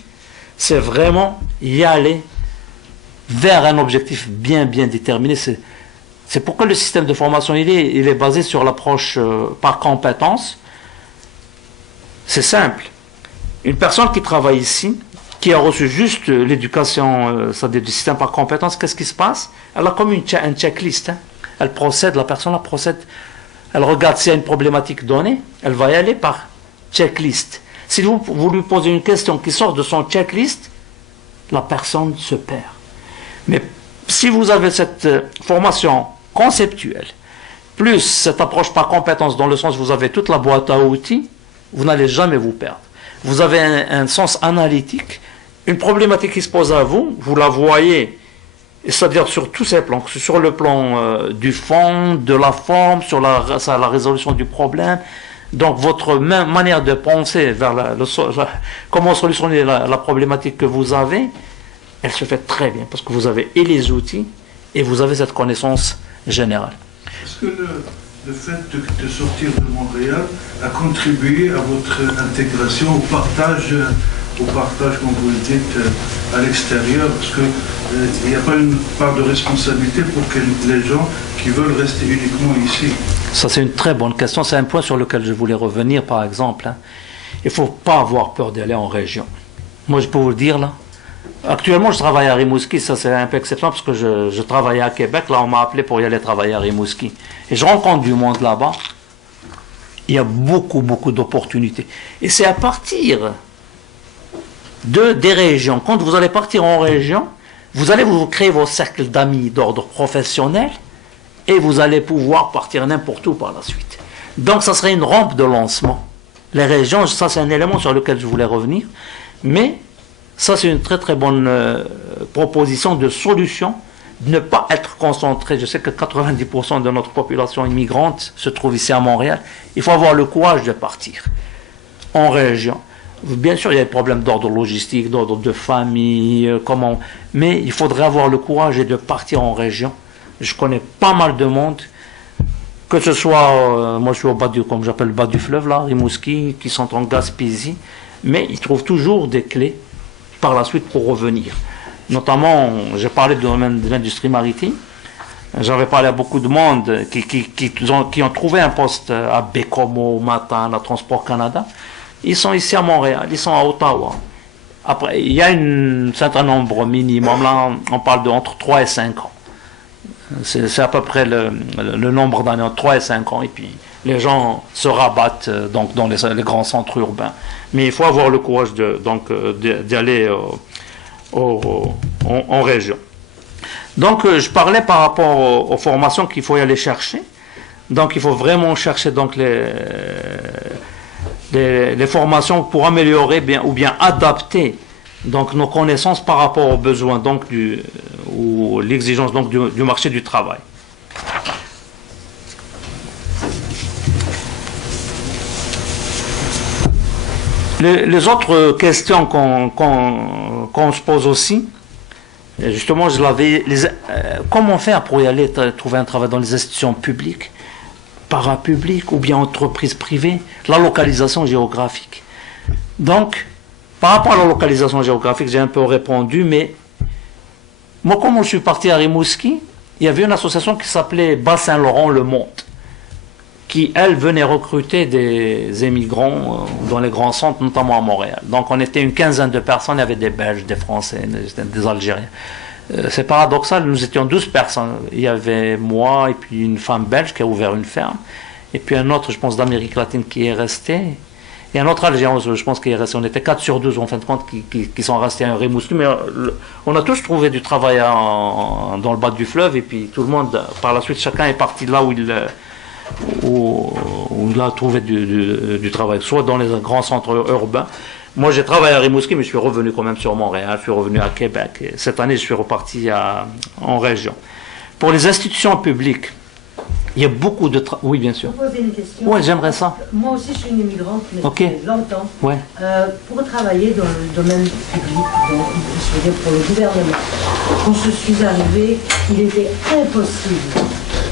c'est vraiment y aller vers un objectif bien déterminé. C'est pourquoi le système de formation il est basé sur l'approche par compétence. C'est simple. Une personne qui travaille ici, qui a reçu juste l'éducation, c'est-à-dire du système par compétence, qu'est-ce qui se passe? Elle a comme une checklist. Elle procède, la personne procède, elle regarde s'il y a une problématique donnée, elle va y aller par checklist. Si vous lui posez une question qui sort de son checklist, la personne se perd. Mais si vous avez cette formation conceptuelle, plus cette approche par compétence, dans le sens où vous avez toute la boîte à outils, vous n'allez jamais vous perdre. Vous avez un sens analytique, une problématique qui se pose à vous, vous la voyez, c'est-à-dire sur tous ces plans, sur le plan du fond, de la forme, sur la résolution du problème. Donc votre manière de penser vers comment solutionner la problématique que vous avez, elle se fait très bien, parce que vous avez et les outils, et vous avez cette connaissance générale. Est-ce que le fait de sortir de Montréal a contribué à votre intégration, au partage, comme vous le dites, à l'extérieur? Parce qu'il n'y a pas une part de responsabilité pour que les gens qui veulent rester uniquement ici? Ça, c'est une très bonne question. C'est un point sur lequel je voulais revenir, par exemple. Il ne faut pas avoir peur d'aller en région. Moi, je peux vous le dire, là. Actuellement, je travaille à Rimouski. Ça, c'est un peu exceptionnel parce que je travaillais à Québec. Là, on m'a appelé pour y aller travailler à Rimouski. Et je rencontre du monde là-bas. Il y a beaucoup d'opportunités. Et c'est à partir des régions. Quand vous allez partir en région, vous allez vous créer vos cercles d'amis d'ordre professionnel et vous allez pouvoir partir n'importe où par la suite. Donc, ça serait une rampe de lancement. Les régions, ça, c'est un élément sur lequel je voulais revenir. Mais ça, c'est une très bonne proposition de solution, de ne pas être concentré. Je sais que 90% de notre population immigrante se trouve ici à Montréal. Il faut avoir le courage de partir. en région. Bien sûr, il y a des problèmes d'ordre logistique, d'ordre de famille, mais il faudrait avoir le courage et de partir en région. Je connais pas mal de monde, que ce soit, moi je suis au bas comme j'appelle le bas du fleuve, là, Rimouski, qui sont en Gaspésie, mais ils trouvent toujours des clés par la suite pour revenir. Notamment, j'ai parlé du domaine de l'industrie maritime. J'avais parlé à beaucoup de monde qui ont trouvé un poste à Bécomo, Matane, à Transport Canada. Ils sont ici à Montréal, ils sont à Ottawa. Après, il y a un certain nombre minimum, là, on parle de entre 3 et 5 ans. C'est à peu près le nombre d'années, entre 3 et 5 ans, et puis les gens se rabattent donc, dans les grands centres urbains. Mais il faut avoir le courage d'y aller en région. Donc, je parlais par rapport aux formations qu'il faut y aller chercher. Donc, il faut vraiment chercher donc, les formations pour améliorer ou bien adapter donc, nos connaissances par rapport aux besoins donc, ou l'exigence donc, du marché du travail. Les autres questions qu'on se pose aussi, justement, comment faire pour y aller trouver un travail dans les institutions publiques, parapubliques ou bien entreprises privées, la localisation géographique. Donc, par rapport à la localisation géographique, j'ai un peu répondu, mais moi, quand je suis parti à Rimouski, il y avait une association qui s'appelait Bas-Saint-Laurent-le-Monde, qui, elle, venait recruter des émigrants dans les grands centres, notamment à Montréal. Donc, on était une quinzaine de personnes, il y avait des Belges, des Français, des Algériens. C'est paradoxal, nous étions 12 personnes. Il y avait moi et puis une femme belge qui a ouvert une ferme, et puis un autre, je pense, d'Amérique latine qui est resté, et un autre Algérien, je pense, qui est resté. On était 4 sur 12, en fin de compte, qui sont restés à Rimouski, mais on a tous trouvé du travail dans le bas du fleuve, et puis tout le monde, par la suite, chacun est parti là où il a trouvé du travail, soit dans les grands centres urbains. Moi, j'ai travaillé à Rimouski, mais je suis revenu quand même sur Montréal, je suis revenu à Québec. Et cette année, je suis reparti en région. Pour les institutions publiques, il y a beaucoup de travail. Oui, bien sûr. Je peux poser une question? Oui, j'aimerais ça. Moi aussi, je suis une immigrante, mais Okay. depuis longtemps. Ouais. Pour travailler dans le domaine public, je veux dire pour le gouvernement, quand je suis arrivée, il était impossible,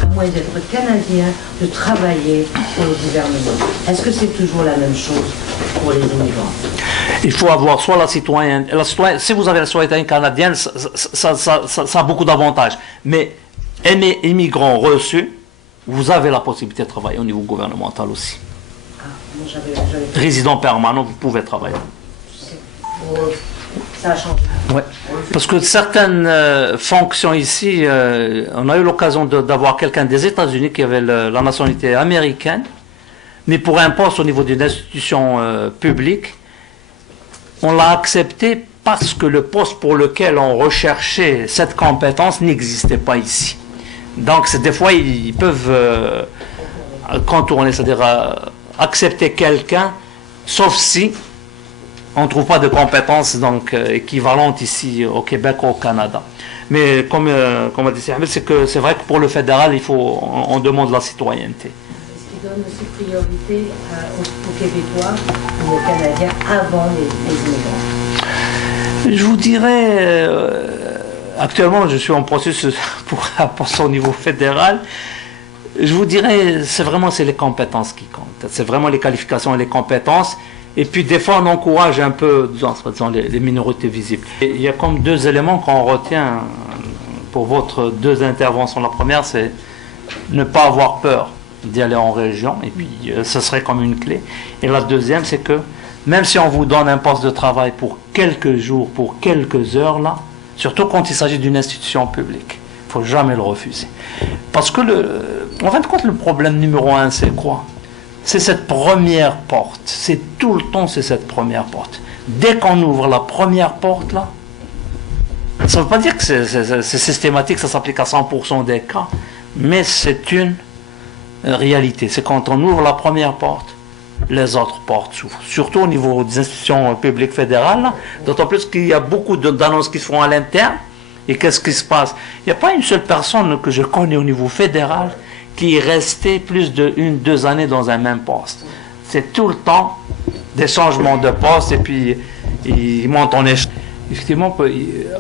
à moins d'être canadien, de travailler pour le gouvernement. Est-ce que c'est toujours la même chose pour les immigrants? Il faut avoir soit la citoyenne, si vous avez la citoyenneté canadienne, ça a beaucoup d'avantages. Mais immigrants reçus, vous avez la possibilité de travailler au niveau gouvernemental aussi. Ah, moi Résident permanent, vous pouvez travailler. Ça a changé. Ouais. Parce que certaines fonctions ici, on a eu l'occasion d'avoir quelqu'un des États-Unis qui avait la nationalité américaine, mais pour un poste au niveau d'une institution publique, on l'a accepté parce que le poste pour lequel on recherchait cette compétence n'existait pas ici. Donc, des fois, ils peuvent contourner, c'est-à-dire accepter quelqu'un, sauf si on ne trouve pas de compétences donc, équivalentes ici au Québec ou au Canada. Mais comme a dit Ahmed, c'est vrai que pour le fédéral, on demande la citoyenneté. Est-ce qu'ils donnent aussi priorité aux Québécois ou aux Canadiens avant les immigrants? Je vous dirais, actuellement, je suis en processus pour un poste au niveau fédéral. Je vous dirais, c'est les compétences qui comptent. C'est vraiment les qualifications et les compétences. Et puis, des fois, on encourage un peu, disons, les minorités visibles. Et il y a comme deux éléments qu'on retient pour votre deux interventions. La première, c'est ne pas avoir peur d'y aller en région. Et puis, ce serait comme une clé. Et la deuxième, c'est que même si on vous donne un poste de travail pour quelques jours, pour quelques heures, là, surtout quand il s'agit d'une institution publique, il ne faut jamais le refuser. Parce que, en fin de compte, le problème numéro un, c'est quoi? C'est cette première porte. C'est tout le temps, c'est cette première porte. Dès qu'on ouvre la première porte, là, ça ne veut pas dire que c'est systématique, ça s'applique à 100% des cas, mais c'est une réalité. C'est quand on ouvre la première porte, les autres portes s'ouvrent. Surtout au niveau des institutions publiques fédérales, d'autant plus qu'il y a beaucoup d'annonces qui se font à l'interne. Et qu'est-ce qui se passe? Il n'y a pas une seule personne que je connais au niveau fédéral qui est restée plus de 1-2 années dans un même poste. C'est tout le temps des changements de poste et puis ils montent en échelon. Effectivement,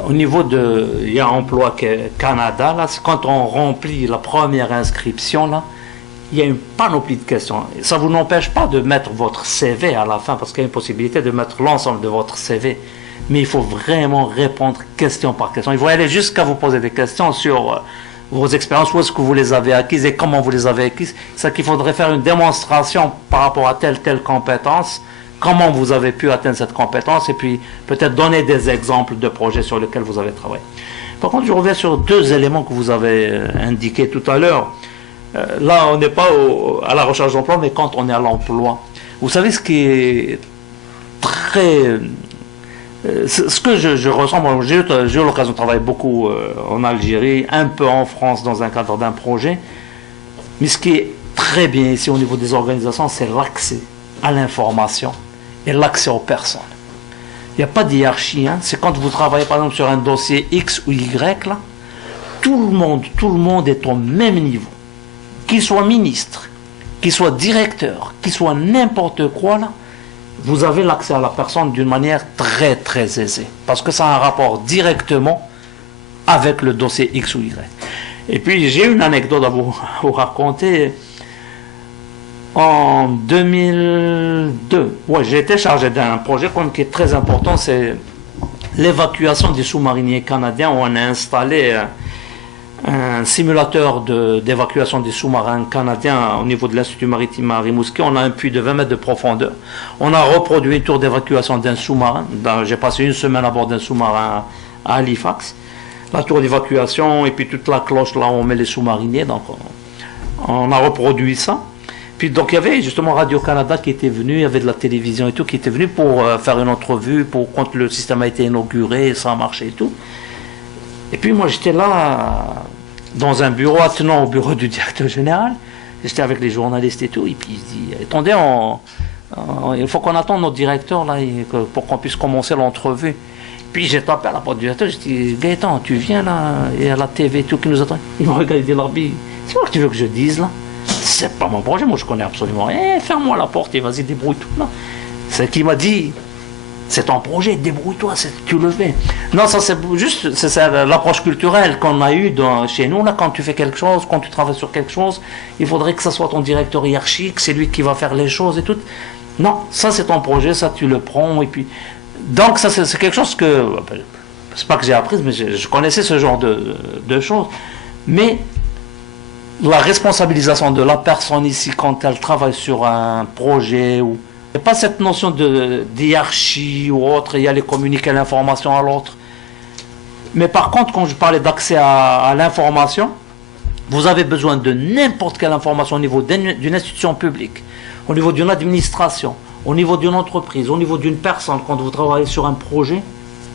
au niveau de, il y a Emploi Canada, là, quand on remplit la première inscription, là, il y a une panoplie de questions. Ça ne vous n'empêche pas de mettre votre CV à la fin, parce qu'il y a une possibilité de mettre l'ensemble de votre CV. Mais il faut vraiment répondre question par question. Il faut aller jusqu'à vous poser des questions sur vos expériences, où est-ce que vous les avez acquises et comment vous les avez acquises. C'est qu'il faudrait faire une démonstration par rapport à telle compétence, comment vous avez pu atteindre cette compétence, et puis peut-être donner des exemples de projets sur lesquels vous avez travaillé. Par contre, je reviens sur deux éléments que vous avez indiqués tout à l'heure. Là, on n'est pas à la recherche d'emploi, mais quand on est à l'emploi. Vous savez ce qui est très... ce que je ressens, j'ai eu l'occasion de travailler beaucoup en Algérie, un peu en France dans un cadre d'un projet, mais ce qui est très bien ici au niveau des organisations, c'est l'accès à l'information et l'accès aux personnes. Il n'y a pas de hiérarchie, hein. C'est quand vous travaillez par exemple sur un dossier X ou Y, là, tout le monde est au même niveau. Qu'il soit ministre, qu'il soit directeur, qu'il soit n'importe quoi, là, vous avez l'accès à la personne d'une manière très très aisée. Parce que ça a un rapport directement avec le dossier X ou Y. Et puis j'ai une anecdote à vous raconter. En 2002, ouais, j'ai été chargé d'un projet qui est très important, c'est l'évacuation des sous-mariniers canadiens, où on a installé un simulateur d'évacuation des sous-marins canadiens au niveau de l'Institut maritime à Rimouski. On a un puits de 20 mètres de profondeur. On a reproduit une tour d'évacuation d'un sous-marin. J'ai passé une semaine à bord d'un sous-marin à Halifax. La tour d'évacuation et puis toute la cloche là où on met les sous-mariniers. Donc on a reproduit ça. Puis donc il y avait justement Radio-Canada qui était venu, il y avait de la télévision et tout qui était venu pour faire une entrevue, quand le système a été inauguré, ça a marché et tout. Et puis moi j'étais là dans un bureau attenant au bureau du directeur général, j'étais avec les journalistes et tout, et puis il dit, attendez, il faut qu'on attende notre directeur là pour qu'on puisse commencer l'entrevue. Puis j'ai tapé à la porte du directeur, j'ai dit, Gaëtan, tu viens là, il y a la TV et tout qui nous attend. Il m'a regardé, il dit, Larbi, c'est quoi que tu veux que je dise là? C'est pas mon projet, moi je connais absolument rien, ferme-moi la porte et vas-y, débrouille-toi là. C'est qui m'a dit, c'est ton projet, débrouille-toi, tu le fais. Non, ça c'est juste l'approche culturelle qu'on a eue chez nous, là, quand tu fais quelque chose, quand tu travailles sur quelque chose, il faudrait que ça soit ton directeur hiérarchique, c'est lui qui va faire les choses et tout. Non, ça c'est ton projet, ça tu le prends, et puis... Donc ça c'est quelque chose que... C'est pas que j'ai appris, mais je connaissais ce genre de choses. Mais la responsabilisation de la personne ici, quand elle travaille sur un projet, ou il n'y a pas cette notion de hiérarchie ou autre, il y a les communiquer l'information à l'autre. Mais par contre, quand je parlais d'accès à l'information, vous avez besoin de n'importe quelle information au niveau d'une institution publique, au niveau d'une administration, au niveau d'une entreprise, au niveau d'une personne. Quand vous travaillez sur un projet,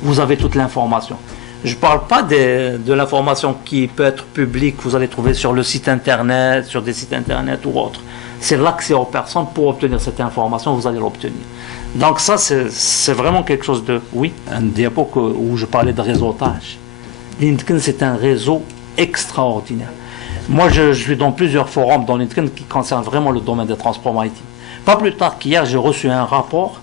vous avez toute l'information. Je ne parle pas de l'information qui peut être publique, vous allez trouver sur le site internet, sur des sites internet ou autres. C'est l'accès aux personnes pour obtenir cette information, vous allez l'obtenir. Donc ça, c'est vraiment quelque chose de... Oui, un diapo où je parlais de réseautage. LinkedIn, c'est un réseau extraordinaire. Moi, je suis dans plusieurs forums dans LinkedIn qui concernent vraiment le domaine des transports maritimes. Pas plus tard qu'hier, j'ai reçu un rapport.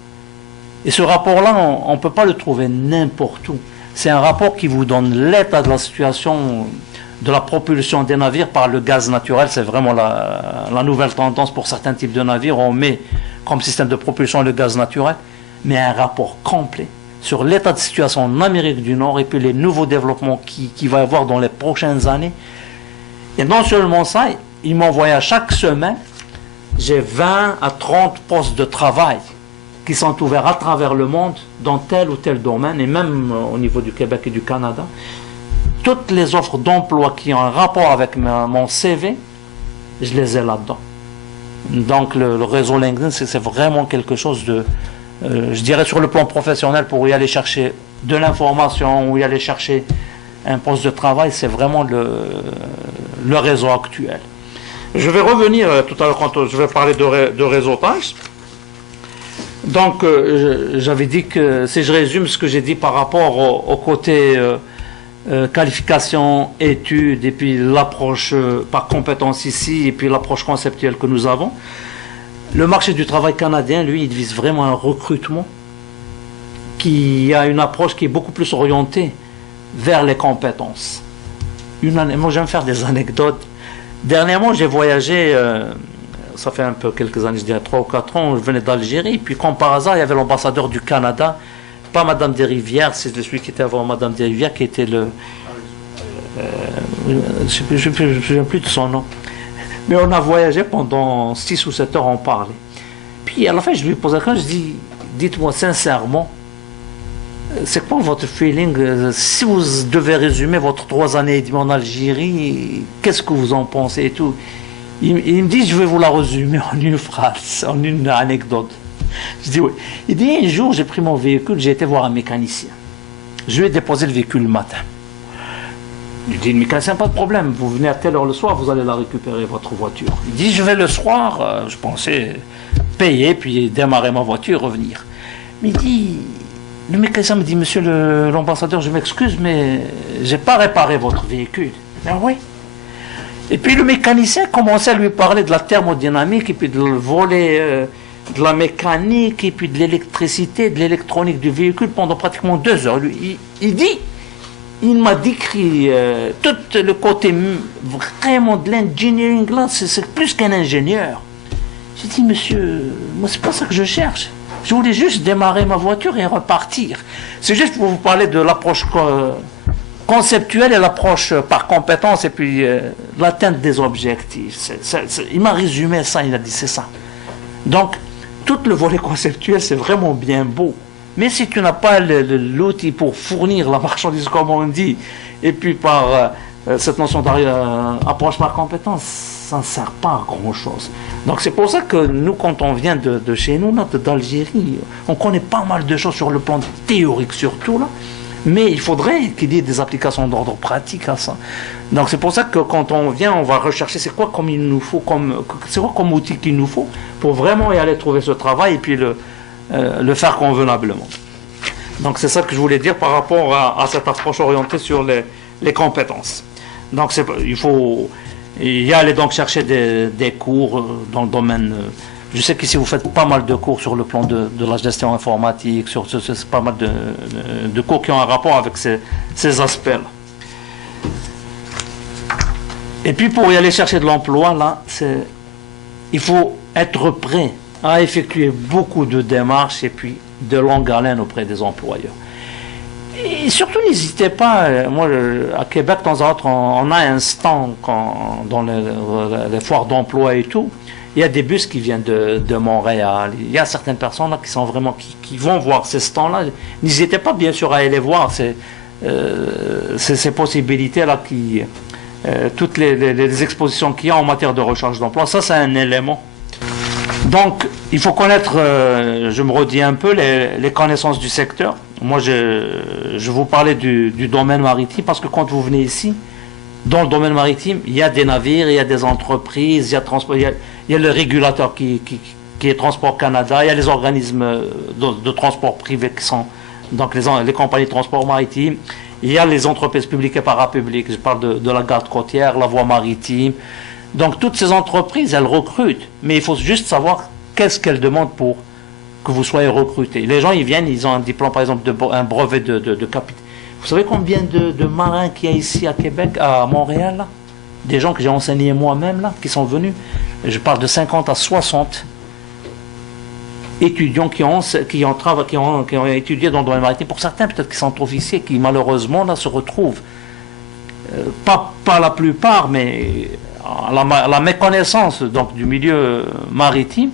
Et ce rapport-là, on ne peut pas le trouver n'importe où. C'est un rapport qui vous donne l'état de la situation de la propulsion des navires par le gaz naturel. C'est vraiment la nouvelle tendance pour certains types de navires. On met comme système de propulsion le gaz naturel, mais un rapport complet sur l'état de situation en Amérique du Nord et puis les nouveaux développements qu'il va y avoir dans les prochaines années. Et non seulement ça, il m'envoie à chaque semaine, j'ai 20 à 30 postes de travail qui sont ouverts à travers le monde dans tel ou tel domaine, et même au niveau du Québec et du Canada. Toutes les offres d'emploi qui ont un rapport avec mon CV, je les ai là-dedans. Donc le réseau LinkedIn, c'est vraiment quelque chose de, je dirais sur le plan professionnel, pour y aller chercher de l'information, ou y aller chercher un poste de travail, c'est vraiment le réseau actuel. Je vais revenir tout à l'heure quand je vais parler de réseautage. Donc, j'avais dit que, si je résume ce que j'ai dit par rapport au côté qualification, études, et puis l'approche par compétence ici, et puis l'approche conceptuelle que nous avons, Le marché du travail canadien, lui, il vise vraiment un recrutement qui a une approche qui est beaucoup plus orientée vers les compétences. Moi, j'aime faire des anecdotes. Dernièrement, j'ai voyagé, ça fait un peu quelques années, je dirais 3 ou 4 ans, je venais d'Algérie, puis comme par hasard, il y avait l'ambassadeur du Canada, pas Madame Desrivières, c'est celui qui était avant Madame Desrivières, qui était le... je ne me souviens plus de son nom. Mais on a voyagé pendant 6 ou 7 heures, on parlait. Puis à la fin, je lui posais la question, je dis, dites-moi sincèrement, c'est quoi votre feeling? Si vous devez résumer votre 3 années et demie en Algérie, qu'est-ce que vous en pensez et tout? Il me dit, je vais vous la résumer en une phrase, en une anecdote. Je dis oui. Il dit, un jour, j'ai pris mon véhicule, j'ai été voir un mécanicien. Je lui ai déposé le véhicule le matin. Il dit, le mécanicien, pas de problème, vous venez à telle heure le soir, vous allez la récupérer, votre voiture. Il dit, je vais le soir, je pensais payer, puis démarrer ma voiture, revenir. Mais il dit... Le mécanicien me dit, monsieur l'ambassadeur, je m'excuse, mais j'ai pas réparé votre véhicule. Ah oui. Et puis le mécanicien commençait à lui parler de la thermodynamique, et puis de le volet de la mécanique, et puis de l'électricité, de l'électronique du véhicule pendant pratiquement 2 heures. Lui, il m'a décrit tout le côté vraiment de l'engineering là, c'est plus qu'un ingénieur. J'ai dit, monsieur, moi c'est pas ça que je cherche. Je voulais juste démarrer ma voiture et repartir. C'est juste pour vous parler de l'approche conceptuelle et l'approche par compétence et puis l'atteinte des objectifs. Il m'a résumé ça, il a dit c'est ça. Donc, tout le volet conceptuel, c'est vraiment bien beau. Mais si tu n'as pas l'outil pour fournir la marchandise, comme on dit, et puis par cette notion d'approche par compétence, ça ne sert pas à grand-chose. Donc c'est pour ça que nous, quand on vient de chez nous, d'Algérie, on connaît pas mal de choses sur le plan théorique surtout, là, mais il faudrait qu'il y ait des applications d'ordre pratique à ça. Donc c'est pour ça que quand on vient, on va rechercher c'est quoi comme il nous faut, c'est quoi comme outil qu'il nous faut pour vraiment y aller trouver ce travail et puis le faire convenablement. Donc c'est ça que je voulais dire par rapport à cette approche orientée sur les compétences. Donc il y a aller donc chercher des cours dans le domaine. Je sais qu'ici vous faites pas mal de cours sur le plan de la gestion informatique, c'est pas mal de cours qui ont un rapport avec ces aspects-là. Et puis pour y aller chercher de l'emploi, là, il faut être prêt à effectuer beaucoup de démarches et puis de longue haleine auprès des employeurs. Et surtout, n'hésitez pas, moi, à Québec, de temps en temps, on a un stand dans les foires d'emploi et tout. Il y a des bus qui viennent de Montréal. Il y a certaines personnes là, qui sont vraiment, qui vont voir ces stands-là. N'hésitez pas, bien sûr, à aller voir ces possibilités-là, toutes les expositions qu'il y a en matière de recherche d'emploi. Ça, c'est un élément. Donc, il faut connaître, je me redis un peu, les connaissances du secteur. Moi, je vous parlais du domaine maritime parce que quand vous venez ici, dans le domaine maritime, il y a des navires, il y a des entreprises, il y a le régulateur qui est Transport Canada, il y a les organismes de transport privé qui sont donc les compagnies de transport maritime, il y a les entreprises publiques et parapubliques, je parle de la garde côtière, la voie maritime. Donc toutes ces entreprises, elles recrutent, mais il faut juste savoir qu'est-ce qu'elles demandent pour que vous soyez recruté. Les gens, ils viennent, ils ont un diplôme, par exemple, un brevet de capitaine. Vous savez combien de marins qu'il y a ici à Québec, à Montréal, là? Des gens que j'ai enseignés moi-même, là, qui sont venus. Je parle de 50 à 60 étudiants qui ont étudié dans le domaine maritime. Pour certains, peut-être qu'ils sont officiers, qui malheureusement, là, se retrouvent, pas la plupart, mais la méconnaissance donc, du milieu maritime,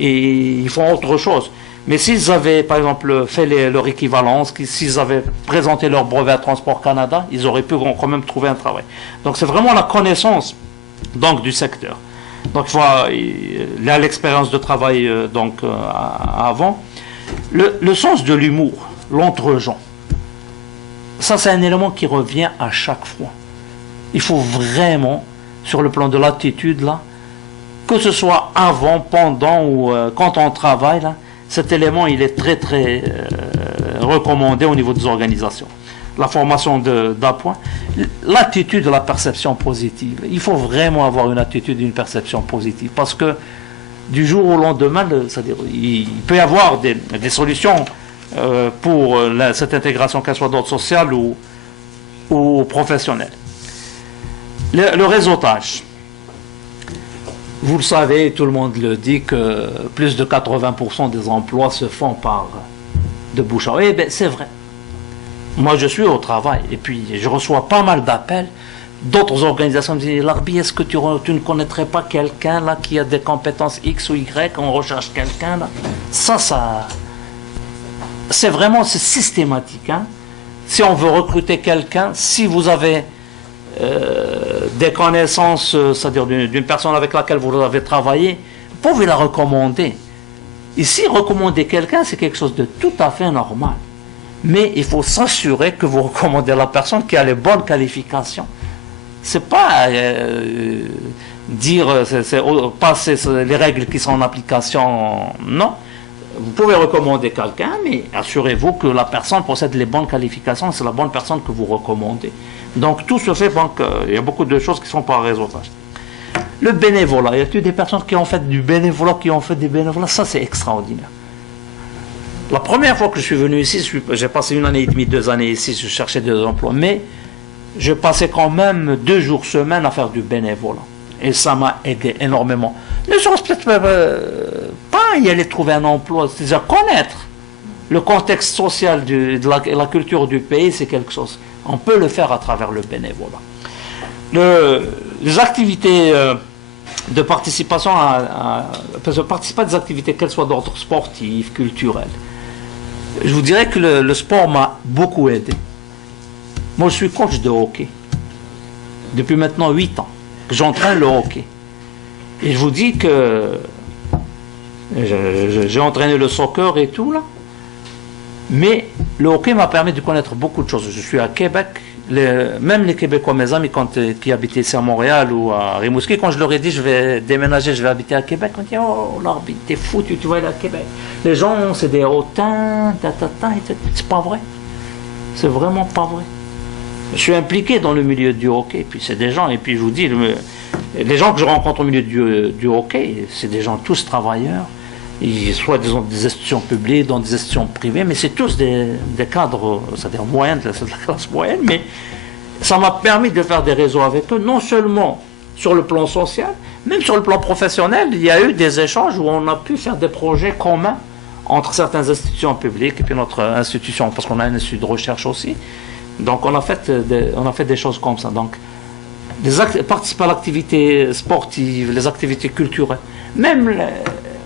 et ils font autre chose. Mais s'ils avaient, par exemple, fait leur équivalence, s'ils avaient présenté leur brevet à Transport Canada, ils auraient pu quand même trouver un travail. Donc c'est vraiment la connaissance donc, du secteur. Donc il y a l'expérience de travail avant. Le sens de l'humour, l'entre-gens, ça c'est un élément qui revient à chaque fois. Il faut vraiment, sur le plan de l'attitude, là, que ce soit avant, pendant ou quand on travaille, là, cet élément, il est très, très recommandé au niveau des organisations. La formation d'appoint, l'attitude de la perception positive. Il faut vraiment avoir une attitude, une perception positive. Parce que du jour au lendemain, c'est-à-dire il peut y avoir des solutions pour cette intégration, qu'elle soit d'ordre social ou professionnel. Le réseautage. Vous le savez, tout le monde le dit, que plus de 80% des emplois se font par de bouche à oreille. Eh bien, c'est vrai. Moi, je suis au travail et puis je reçois pas mal d'appels. D'autres organisations me disent, Larbi, est-ce que tu ne connaîtrais pas quelqu'un là qui a des compétences X ou Y, on recherche quelqu'un là. Ça, c'est vraiment systématique. Hein. Si on veut recruter quelqu'un, si vous avez des connaissances, c'est-à-dire d'une personne avec laquelle vous avez travaillé, vous pouvez la recommander. Ici, recommander quelqu'un, c'est quelque chose de tout à fait normal. Mais il faut s'assurer que vous recommandez la personne qui a les bonnes qualifications. C'est pas passer les règles qui sont en application, non. Vous pouvez recommander quelqu'un, mais assurez-vous que la personne possède les bonnes qualifications, c'est la bonne personne que vous recommandez. Donc tout se fait, donc il y a beaucoup de choses qui sont par réseautage. Le bénévolat, il y a des personnes qui ont fait du bénévolat, ça c'est extraordinaire. La première fois que je suis venu ici, j'ai passé 1 année et demie, 2 années ici, je cherchais des emplois, mais je passais quand même 2 jours semaine à faire du bénévolat. Et ça m'a aidé énormément. Les gens peut-être pas y aller trouver un emploi, c'est-à-dire connaître le contexte social de la culture du pays, c'est quelque chose. On peut le faire à travers le bénévolat. Les activités de participation participer à des activités, qu'elles soient d'ordre sportif, culturel. Je vous dirais que le sport m'a beaucoup aidé. Moi, je suis coach de hockey. Depuis maintenant 8 ans, j'entraîne le hockey. Et je vous dis que j'ai entraîné le soccer et tout, là. Mais le hockey m'a permis de connaître beaucoup de choses. Je suis à Québec. Même les Québécois, mes amis, qui habitaient ici à Montréal ou à Rimouski, quand je leur ai dit je vais déménager, je vais habiter à Québec, ils m'ont dit oh Larbi, t'es fou, tu vas aller à Québec. Les gens, c'est des hautains, c'est pas vrai. C'est vraiment pas vrai. Je suis impliqué dans le milieu du hockey, puis c'est des gens, et puis je vous dis, les gens que je rencontre au milieu du hockey, c'est des gens tous travailleurs, soit disons des institutions publiques, dans des institutions privées, mais c'est tous des cadres, c'est-à-dire moyennes, c'est de la classe moyenne, mais ça m'a permis de faire des réseaux avec eux, non seulement sur le plan social, même sur le plan professionnel. Il y a eu des échanges où on a pu faire des projets communs entre certaines institutions publiques et puis notre institution, parce qu'on a un institut de recherche aussi. Donc on a fait des choses comme ça. Donc participer à l'activité sportive, les activités culturelles, même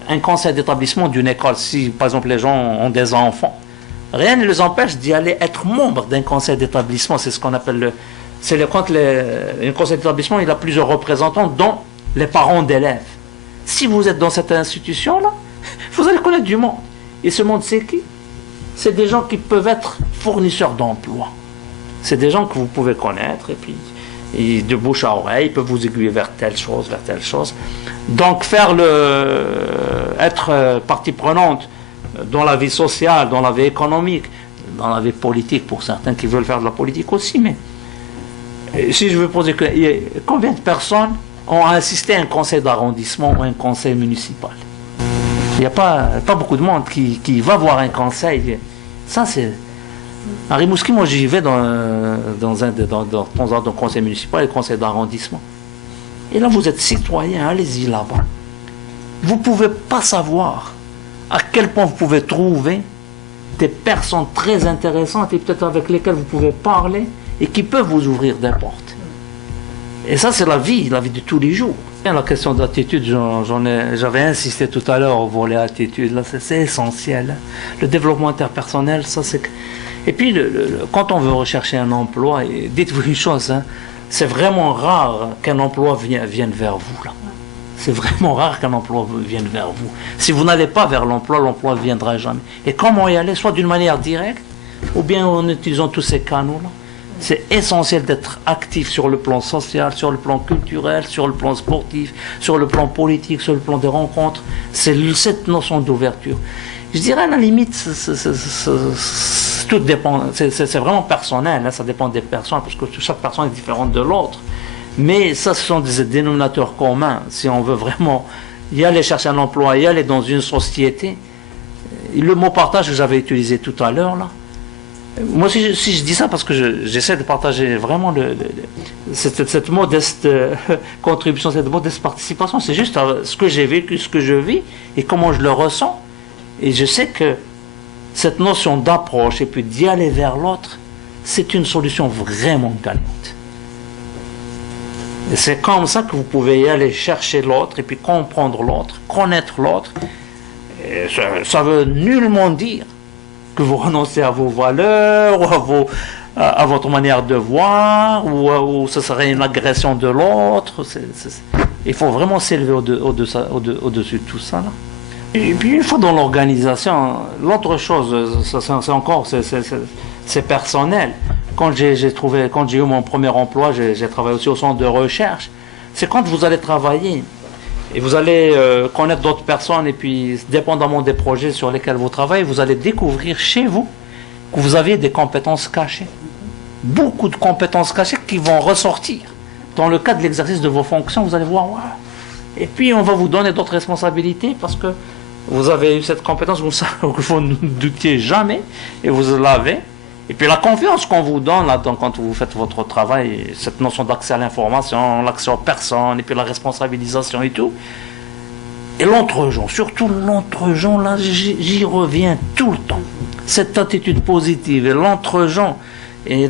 un conseil d'établissement d'une école, si par exemple les gens ont des enfants, rien ne les empêche d'y aller être membre d'un conseil d'établissement. C'est ce qu'on appelle un conseil d'établissement, il a plusieurs représentants, dont les parents d'élèves. Si vous êtes dans cette institution-là, vous allez connaître du monde. Et ce monde, c'est qui? C'est des gens qui peuvent être fournisseurs d'emploi. C'est des gens que vous pouvez connaître, et puis de bouche à oreille, ils peuvent vous aiguiller vers telle chose, vers telle chose. Donc être partie prenante dans la vie sociale, dans la vie économique, dans la vie politique, pour certains qui veulent faire de la politique aussi, mais si je veux poser combien de personnes ont assisté à un conseil d'arrondissement ou un conseil municipal? Il n'y a pas beaucoup de monde qui va voir un conseil. Ça, c'est... À Rimouski, moi, j'y vais dans un conseil municipal et conseil d'arrondissement. Et là, vous êtes citoyen, allez-y là-bas. Vous ne pouvez pas savoir à quel point vous pouvez trouver des personnes très intéressantes et peut-être avec lesquelles vous pouvez parler et qui peuvent vous ouvrir des portes. Et ça, c'est la vie de tous les jours. La question d'attitude, j'avais insisté tout à l'heure au volet attitude, là, c'est essentiel. Le développement interpersonnel, ça c'est... Et puis, quand on veut rechercher un emploi, dites-vous une chose, hein, c'est vraiment rare qu'un emploi vienne vers vous. Là. C'est vraiment rare qu'un emploi vienne vers vous. Si vous n'allez pas vers l'emploi ne viendra jamais. Et comment y aller? Soit d'une manière directe, ou bien en utilisant tous ces canaux-là. C'est essentiel d'être actif sur le plan social, sur le plan culturel, sur le plan sportif, sur le plan politique, sur le plan des rencontres. C'est cette notion d'ouverture. Je dirais à la limite, tout dépend, c'est vraiment personnel, hein, ça dépend des personnes, parce que chaque personne est différente de l'autre. Mais ça, ce sont des dénominateurs communs. Si on veut vraiment y aller chercher un emploi, y aller dans une société. Et le mot partage que j'avais utilisé tout à l'heure, là, moi si je dis ça parce que j'essaie de partager vraiment cette modeste contribution, cette modeste participation, c'est juste ce que j'ai vécu, ce que je vis et comment je le ressens. Et je sais que cette notion d'approche et puis d'y aller vers l'autre, c'est une solution vraiment gagnante. Et c'est comme ça que vous pouvez y aller chercher l'autre et puis comprendre l'autre, connaître l'autre. Et ça veut nullement dire que vous renoncez à vos valeurs ou à votre manière de voir ou ce serait une agression de l'autre. Il faut vraiment s'élever au-dessus de tout ça, là. Et puis une fois dans l'organisation, l'autre chose, c'est encore c'est personnel. Quand j'ai eu mon premier emploi, j'ai travaillé aussi au centre de recherche. C'est quand vous allez travailler et vous allez connaître d'autres personnes et puis, dépendamment des projets sur lesquels vous travaillez, vous allez découvrir chez vous que vous avez des compétences cachées. Beaucoup de compétences cachées qui vont ressortir. Dans le cadre de l'exercice de vos fonctions, vous allez voir, wow. Et puis on va vous donner d'autres responsabilités parce que vous avez eu cette compétence que vous ne doutiez jamais et vous l'avez. Et puis la confiance qu'on vous donne là, quand vous faites votre travail, cette notion d'accès à l'information, l'accès aux personnes, et puis la responsabilisation et tout. Et l'entre-gens, surtout l'entre-gens, là, j'y reviens tout le temps. Cette attitude positive et l'entre-gens, et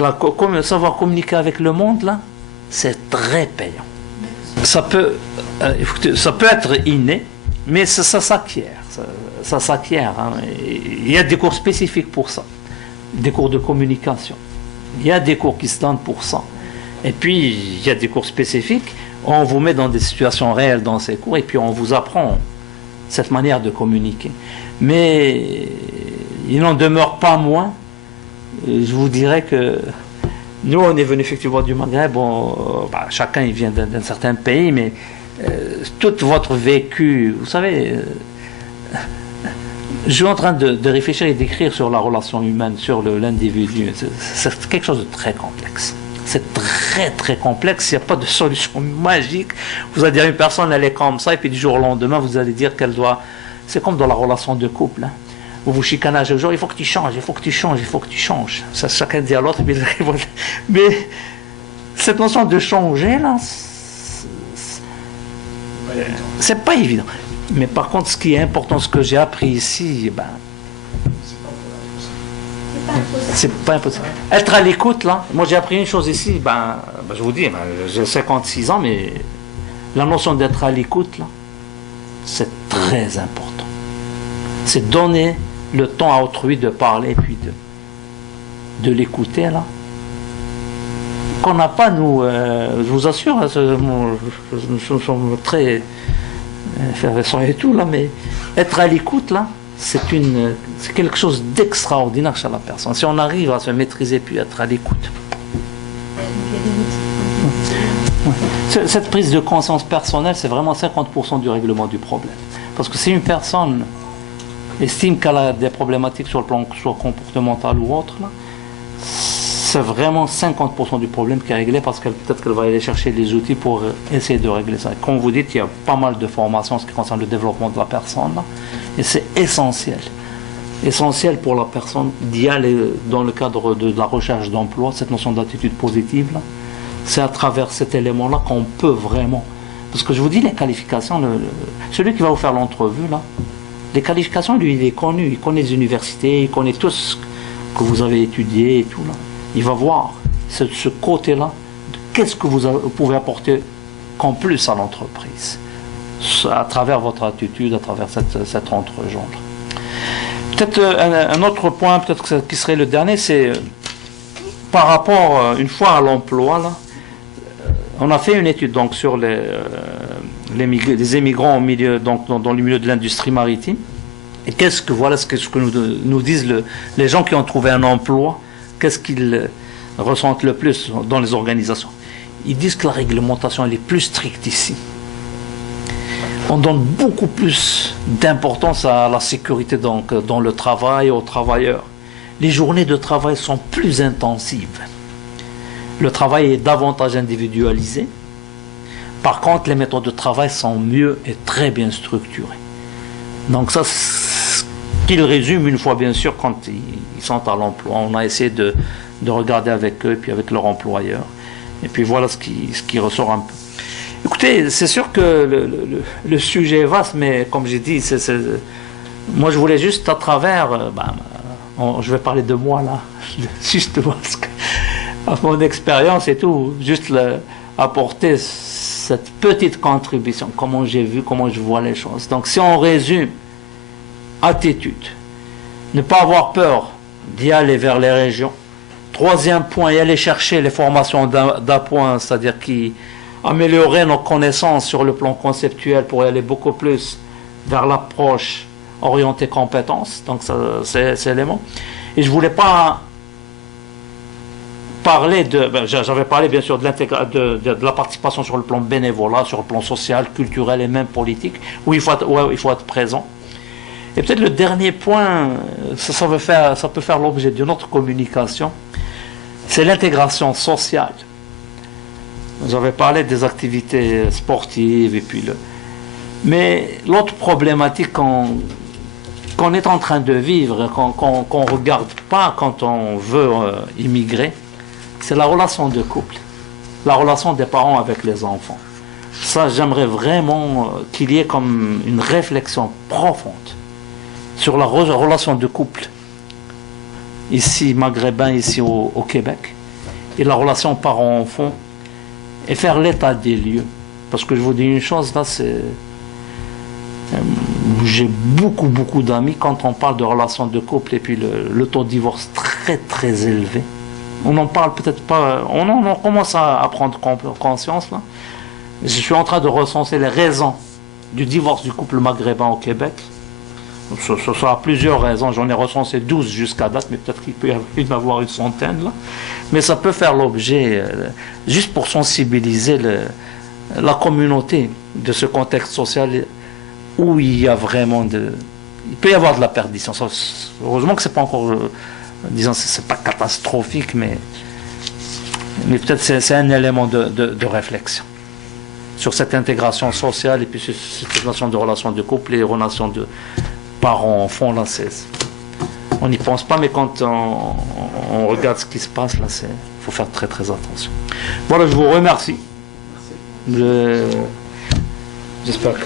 savoir communiquer avec le monde, là, c'est très payant. Ça peut être inné, mais ça s'acquiert. Ça s'acquiert. Hein. Il y a des cours spécifiques pour ça. Des cours de communication. Il y a des cours qui se donnent pour ça. Et puis, il y a des cours spécifiques. On vous met dans des situations réelles dans ces cours et puis on vous apprend cette manière de communiquer. Mais il n'en demeure pas moins. Je vous dirais que nous, on est venu effectivement du Maghreb. Chacun il vient d'un certain pays, mais tout votre vécu, vous savez... Je suis en train de réfléchir et d'écrire sur la relation humaine, sur l'individu. C'est quelque chose de très complexe. C'est très très complexe. Il n'y a pas de solution magique. Vous allez dire une personne, elle est comme ça, et puis du jour au lendemain, vous allez dire qu'elle doit... C'est comme dans la relation de couple. Hein. Vous vous chicanez aujourd'hui, il faut que tu changes, il faut que tu changes, il faut que tu changes. Ça, chacun dit à l'autre. Mais cette notion de changer, là, c'est pas évident. Mais par contre, ce qui est important, ce que j'ai appris ici, c'est pas impossible. Être à l'écoute, là, moi j'ai appris une chose ici, je vous dis, j'ai 56 ans, mais la notion d'être à l'écoute, là, c'est très important. C'est donner le temps à autrui de parler, puis de l'écouter, là. Qu'on n'a pas, nous, je vous assure, nous sommes très... effervescent et tout là, mais être à l'écoute là, c'est quelque chose d'extraordinaire chez la personne. Si on arrive à se maîtriser puis être à l'écoute. Cette prise de conscience personnelle, c'est vraiment 50% du règlement du problème. Parce que si une personne estime qu'elle a des problématiques sur le plan soit comportemental ou autre, là, c'est vraiment 50% du problème qui est réglé parce que peut-être qu'elle va aller chercher les outils pour essayer de régler ça. Comme vous dites, il y a pas mal de formations en ce qui concerne le développement de la personne. Là, et c'est essentiel. Essentiel pour la personne d'y aller dans le cadre de la recherche d'emploi, cette notion d'attitude positive. Là, c'est à travers cet élément-là qu'on peut vraiment... Parce que je vous dis, les qualifications, celui qui va vous faire l'entrevue, là, les qualifications, lui, il est connu. Il connaît les universités, il connaît tout ce que vous avez étudié et tout. Là. Il va voir ce côté-là, qu'est-ce que vous pouvez apporter comme plus à l'entreprise, à travers votre attitude, à travers cette entre-genre. Peut-être un autre point, peut-être qui serait le dernier, c'est par rapport, une fois à l'emploi, là, on a fait une étude donc, sur les émigrants au milieu, donc, dans le milieu de l'industrie maritime. Et voilà ce que nous disent les gens qui ont trouvé un emploi. Qu'est-ce qu'ils ressentent le plus dans les organisations? Ils disent que la réglementation elle est plus stricte ici. On donne beaucoup plus d'importance à la sécurité donc, dans le travail, aux travailleurs. Les journées de travail sont plus intensives. Le travail est davantage individualisé. Par contre, les méthodes de travail sont mieux et très bien structurées. Donc ça, ce qu'ils résument une fois, bien sûr, quand ils sont à l'emploi. On a essayé de regarder avec eux, puis avec leur employeur. Et puis voilà ce qui ressort un peu. Écoutez, c'est sûr que le sujet est vaste, mais comme j'ai dit, moi je voulais juste à travers, je vais parler de moi là, justement, à mon expérience et tout, juste apporter cette petite contribution, comment j'ai vu, comment je vois les choses. Donc si on résume, attitude, ne pas avoir peur d'y aller vers les régions. Troisième point, y aller chercher les formations d'appoint, c'est-à-dire améliorer nos connaissances sur le plan conceptuel pour y aller beaucoup plus vers l'approche orientée compétences. Donc c'est l'élément. Et je voulais pas parler j'avais parlé bien sûr de la participation sur le plan bénévolat, sur le plan social, culturel et même politique, où il faut être présent. Et peut-être le dernier point, ça peut faire l'objet d'une autre communication, c'est l'intégration sociale. J'avais parlé des activités sportives et puis mais l'autre problématique qu'on est en train de vivre, qu'on ne regarde pas quand on veut immigrer, c'est la relation de couple, la relation des parents avec les enfants. Ça, j'aimerais vraiment qu'il y ait comme une réflexion profonde sur la relation de couple ici maghrébin, ici au Québec, et la relation parent-enfant, et faire l'état des lieux. Parce que je vous dis une chose, là, j'ai beaucoup d'amis, quand on parle de relations de couple et puis le taux de divorce très très élevé, on n'en parle peut-être pas, on commence à prendre conscience là. Je suis en train de recenser les raisons du divorce du couple maghrébin au Québec. Ça a plusieurs raisons, j'en ai recensé 12 jusqu'à date, mais peut-être qu'il peut y en avoir une centaine là. Mais ça peut faire l'objet, juste pour sensibiliser la communauté de ce contexte social où il y a vraiment il peut y avoir de la perdition. Heureusement que c'est pas encore, disons, c'est pas catastrophique, mais peut-être c'est un élément de réflexion sur cette intégration sociale et puis sur cette intégration de relations de couple et relations de parents-enfants. Là, on n'y pense pas, mais quand on regarde ce qui se passe, là, il faut faire très très attention. Voilà, je vous remercie. J'espère que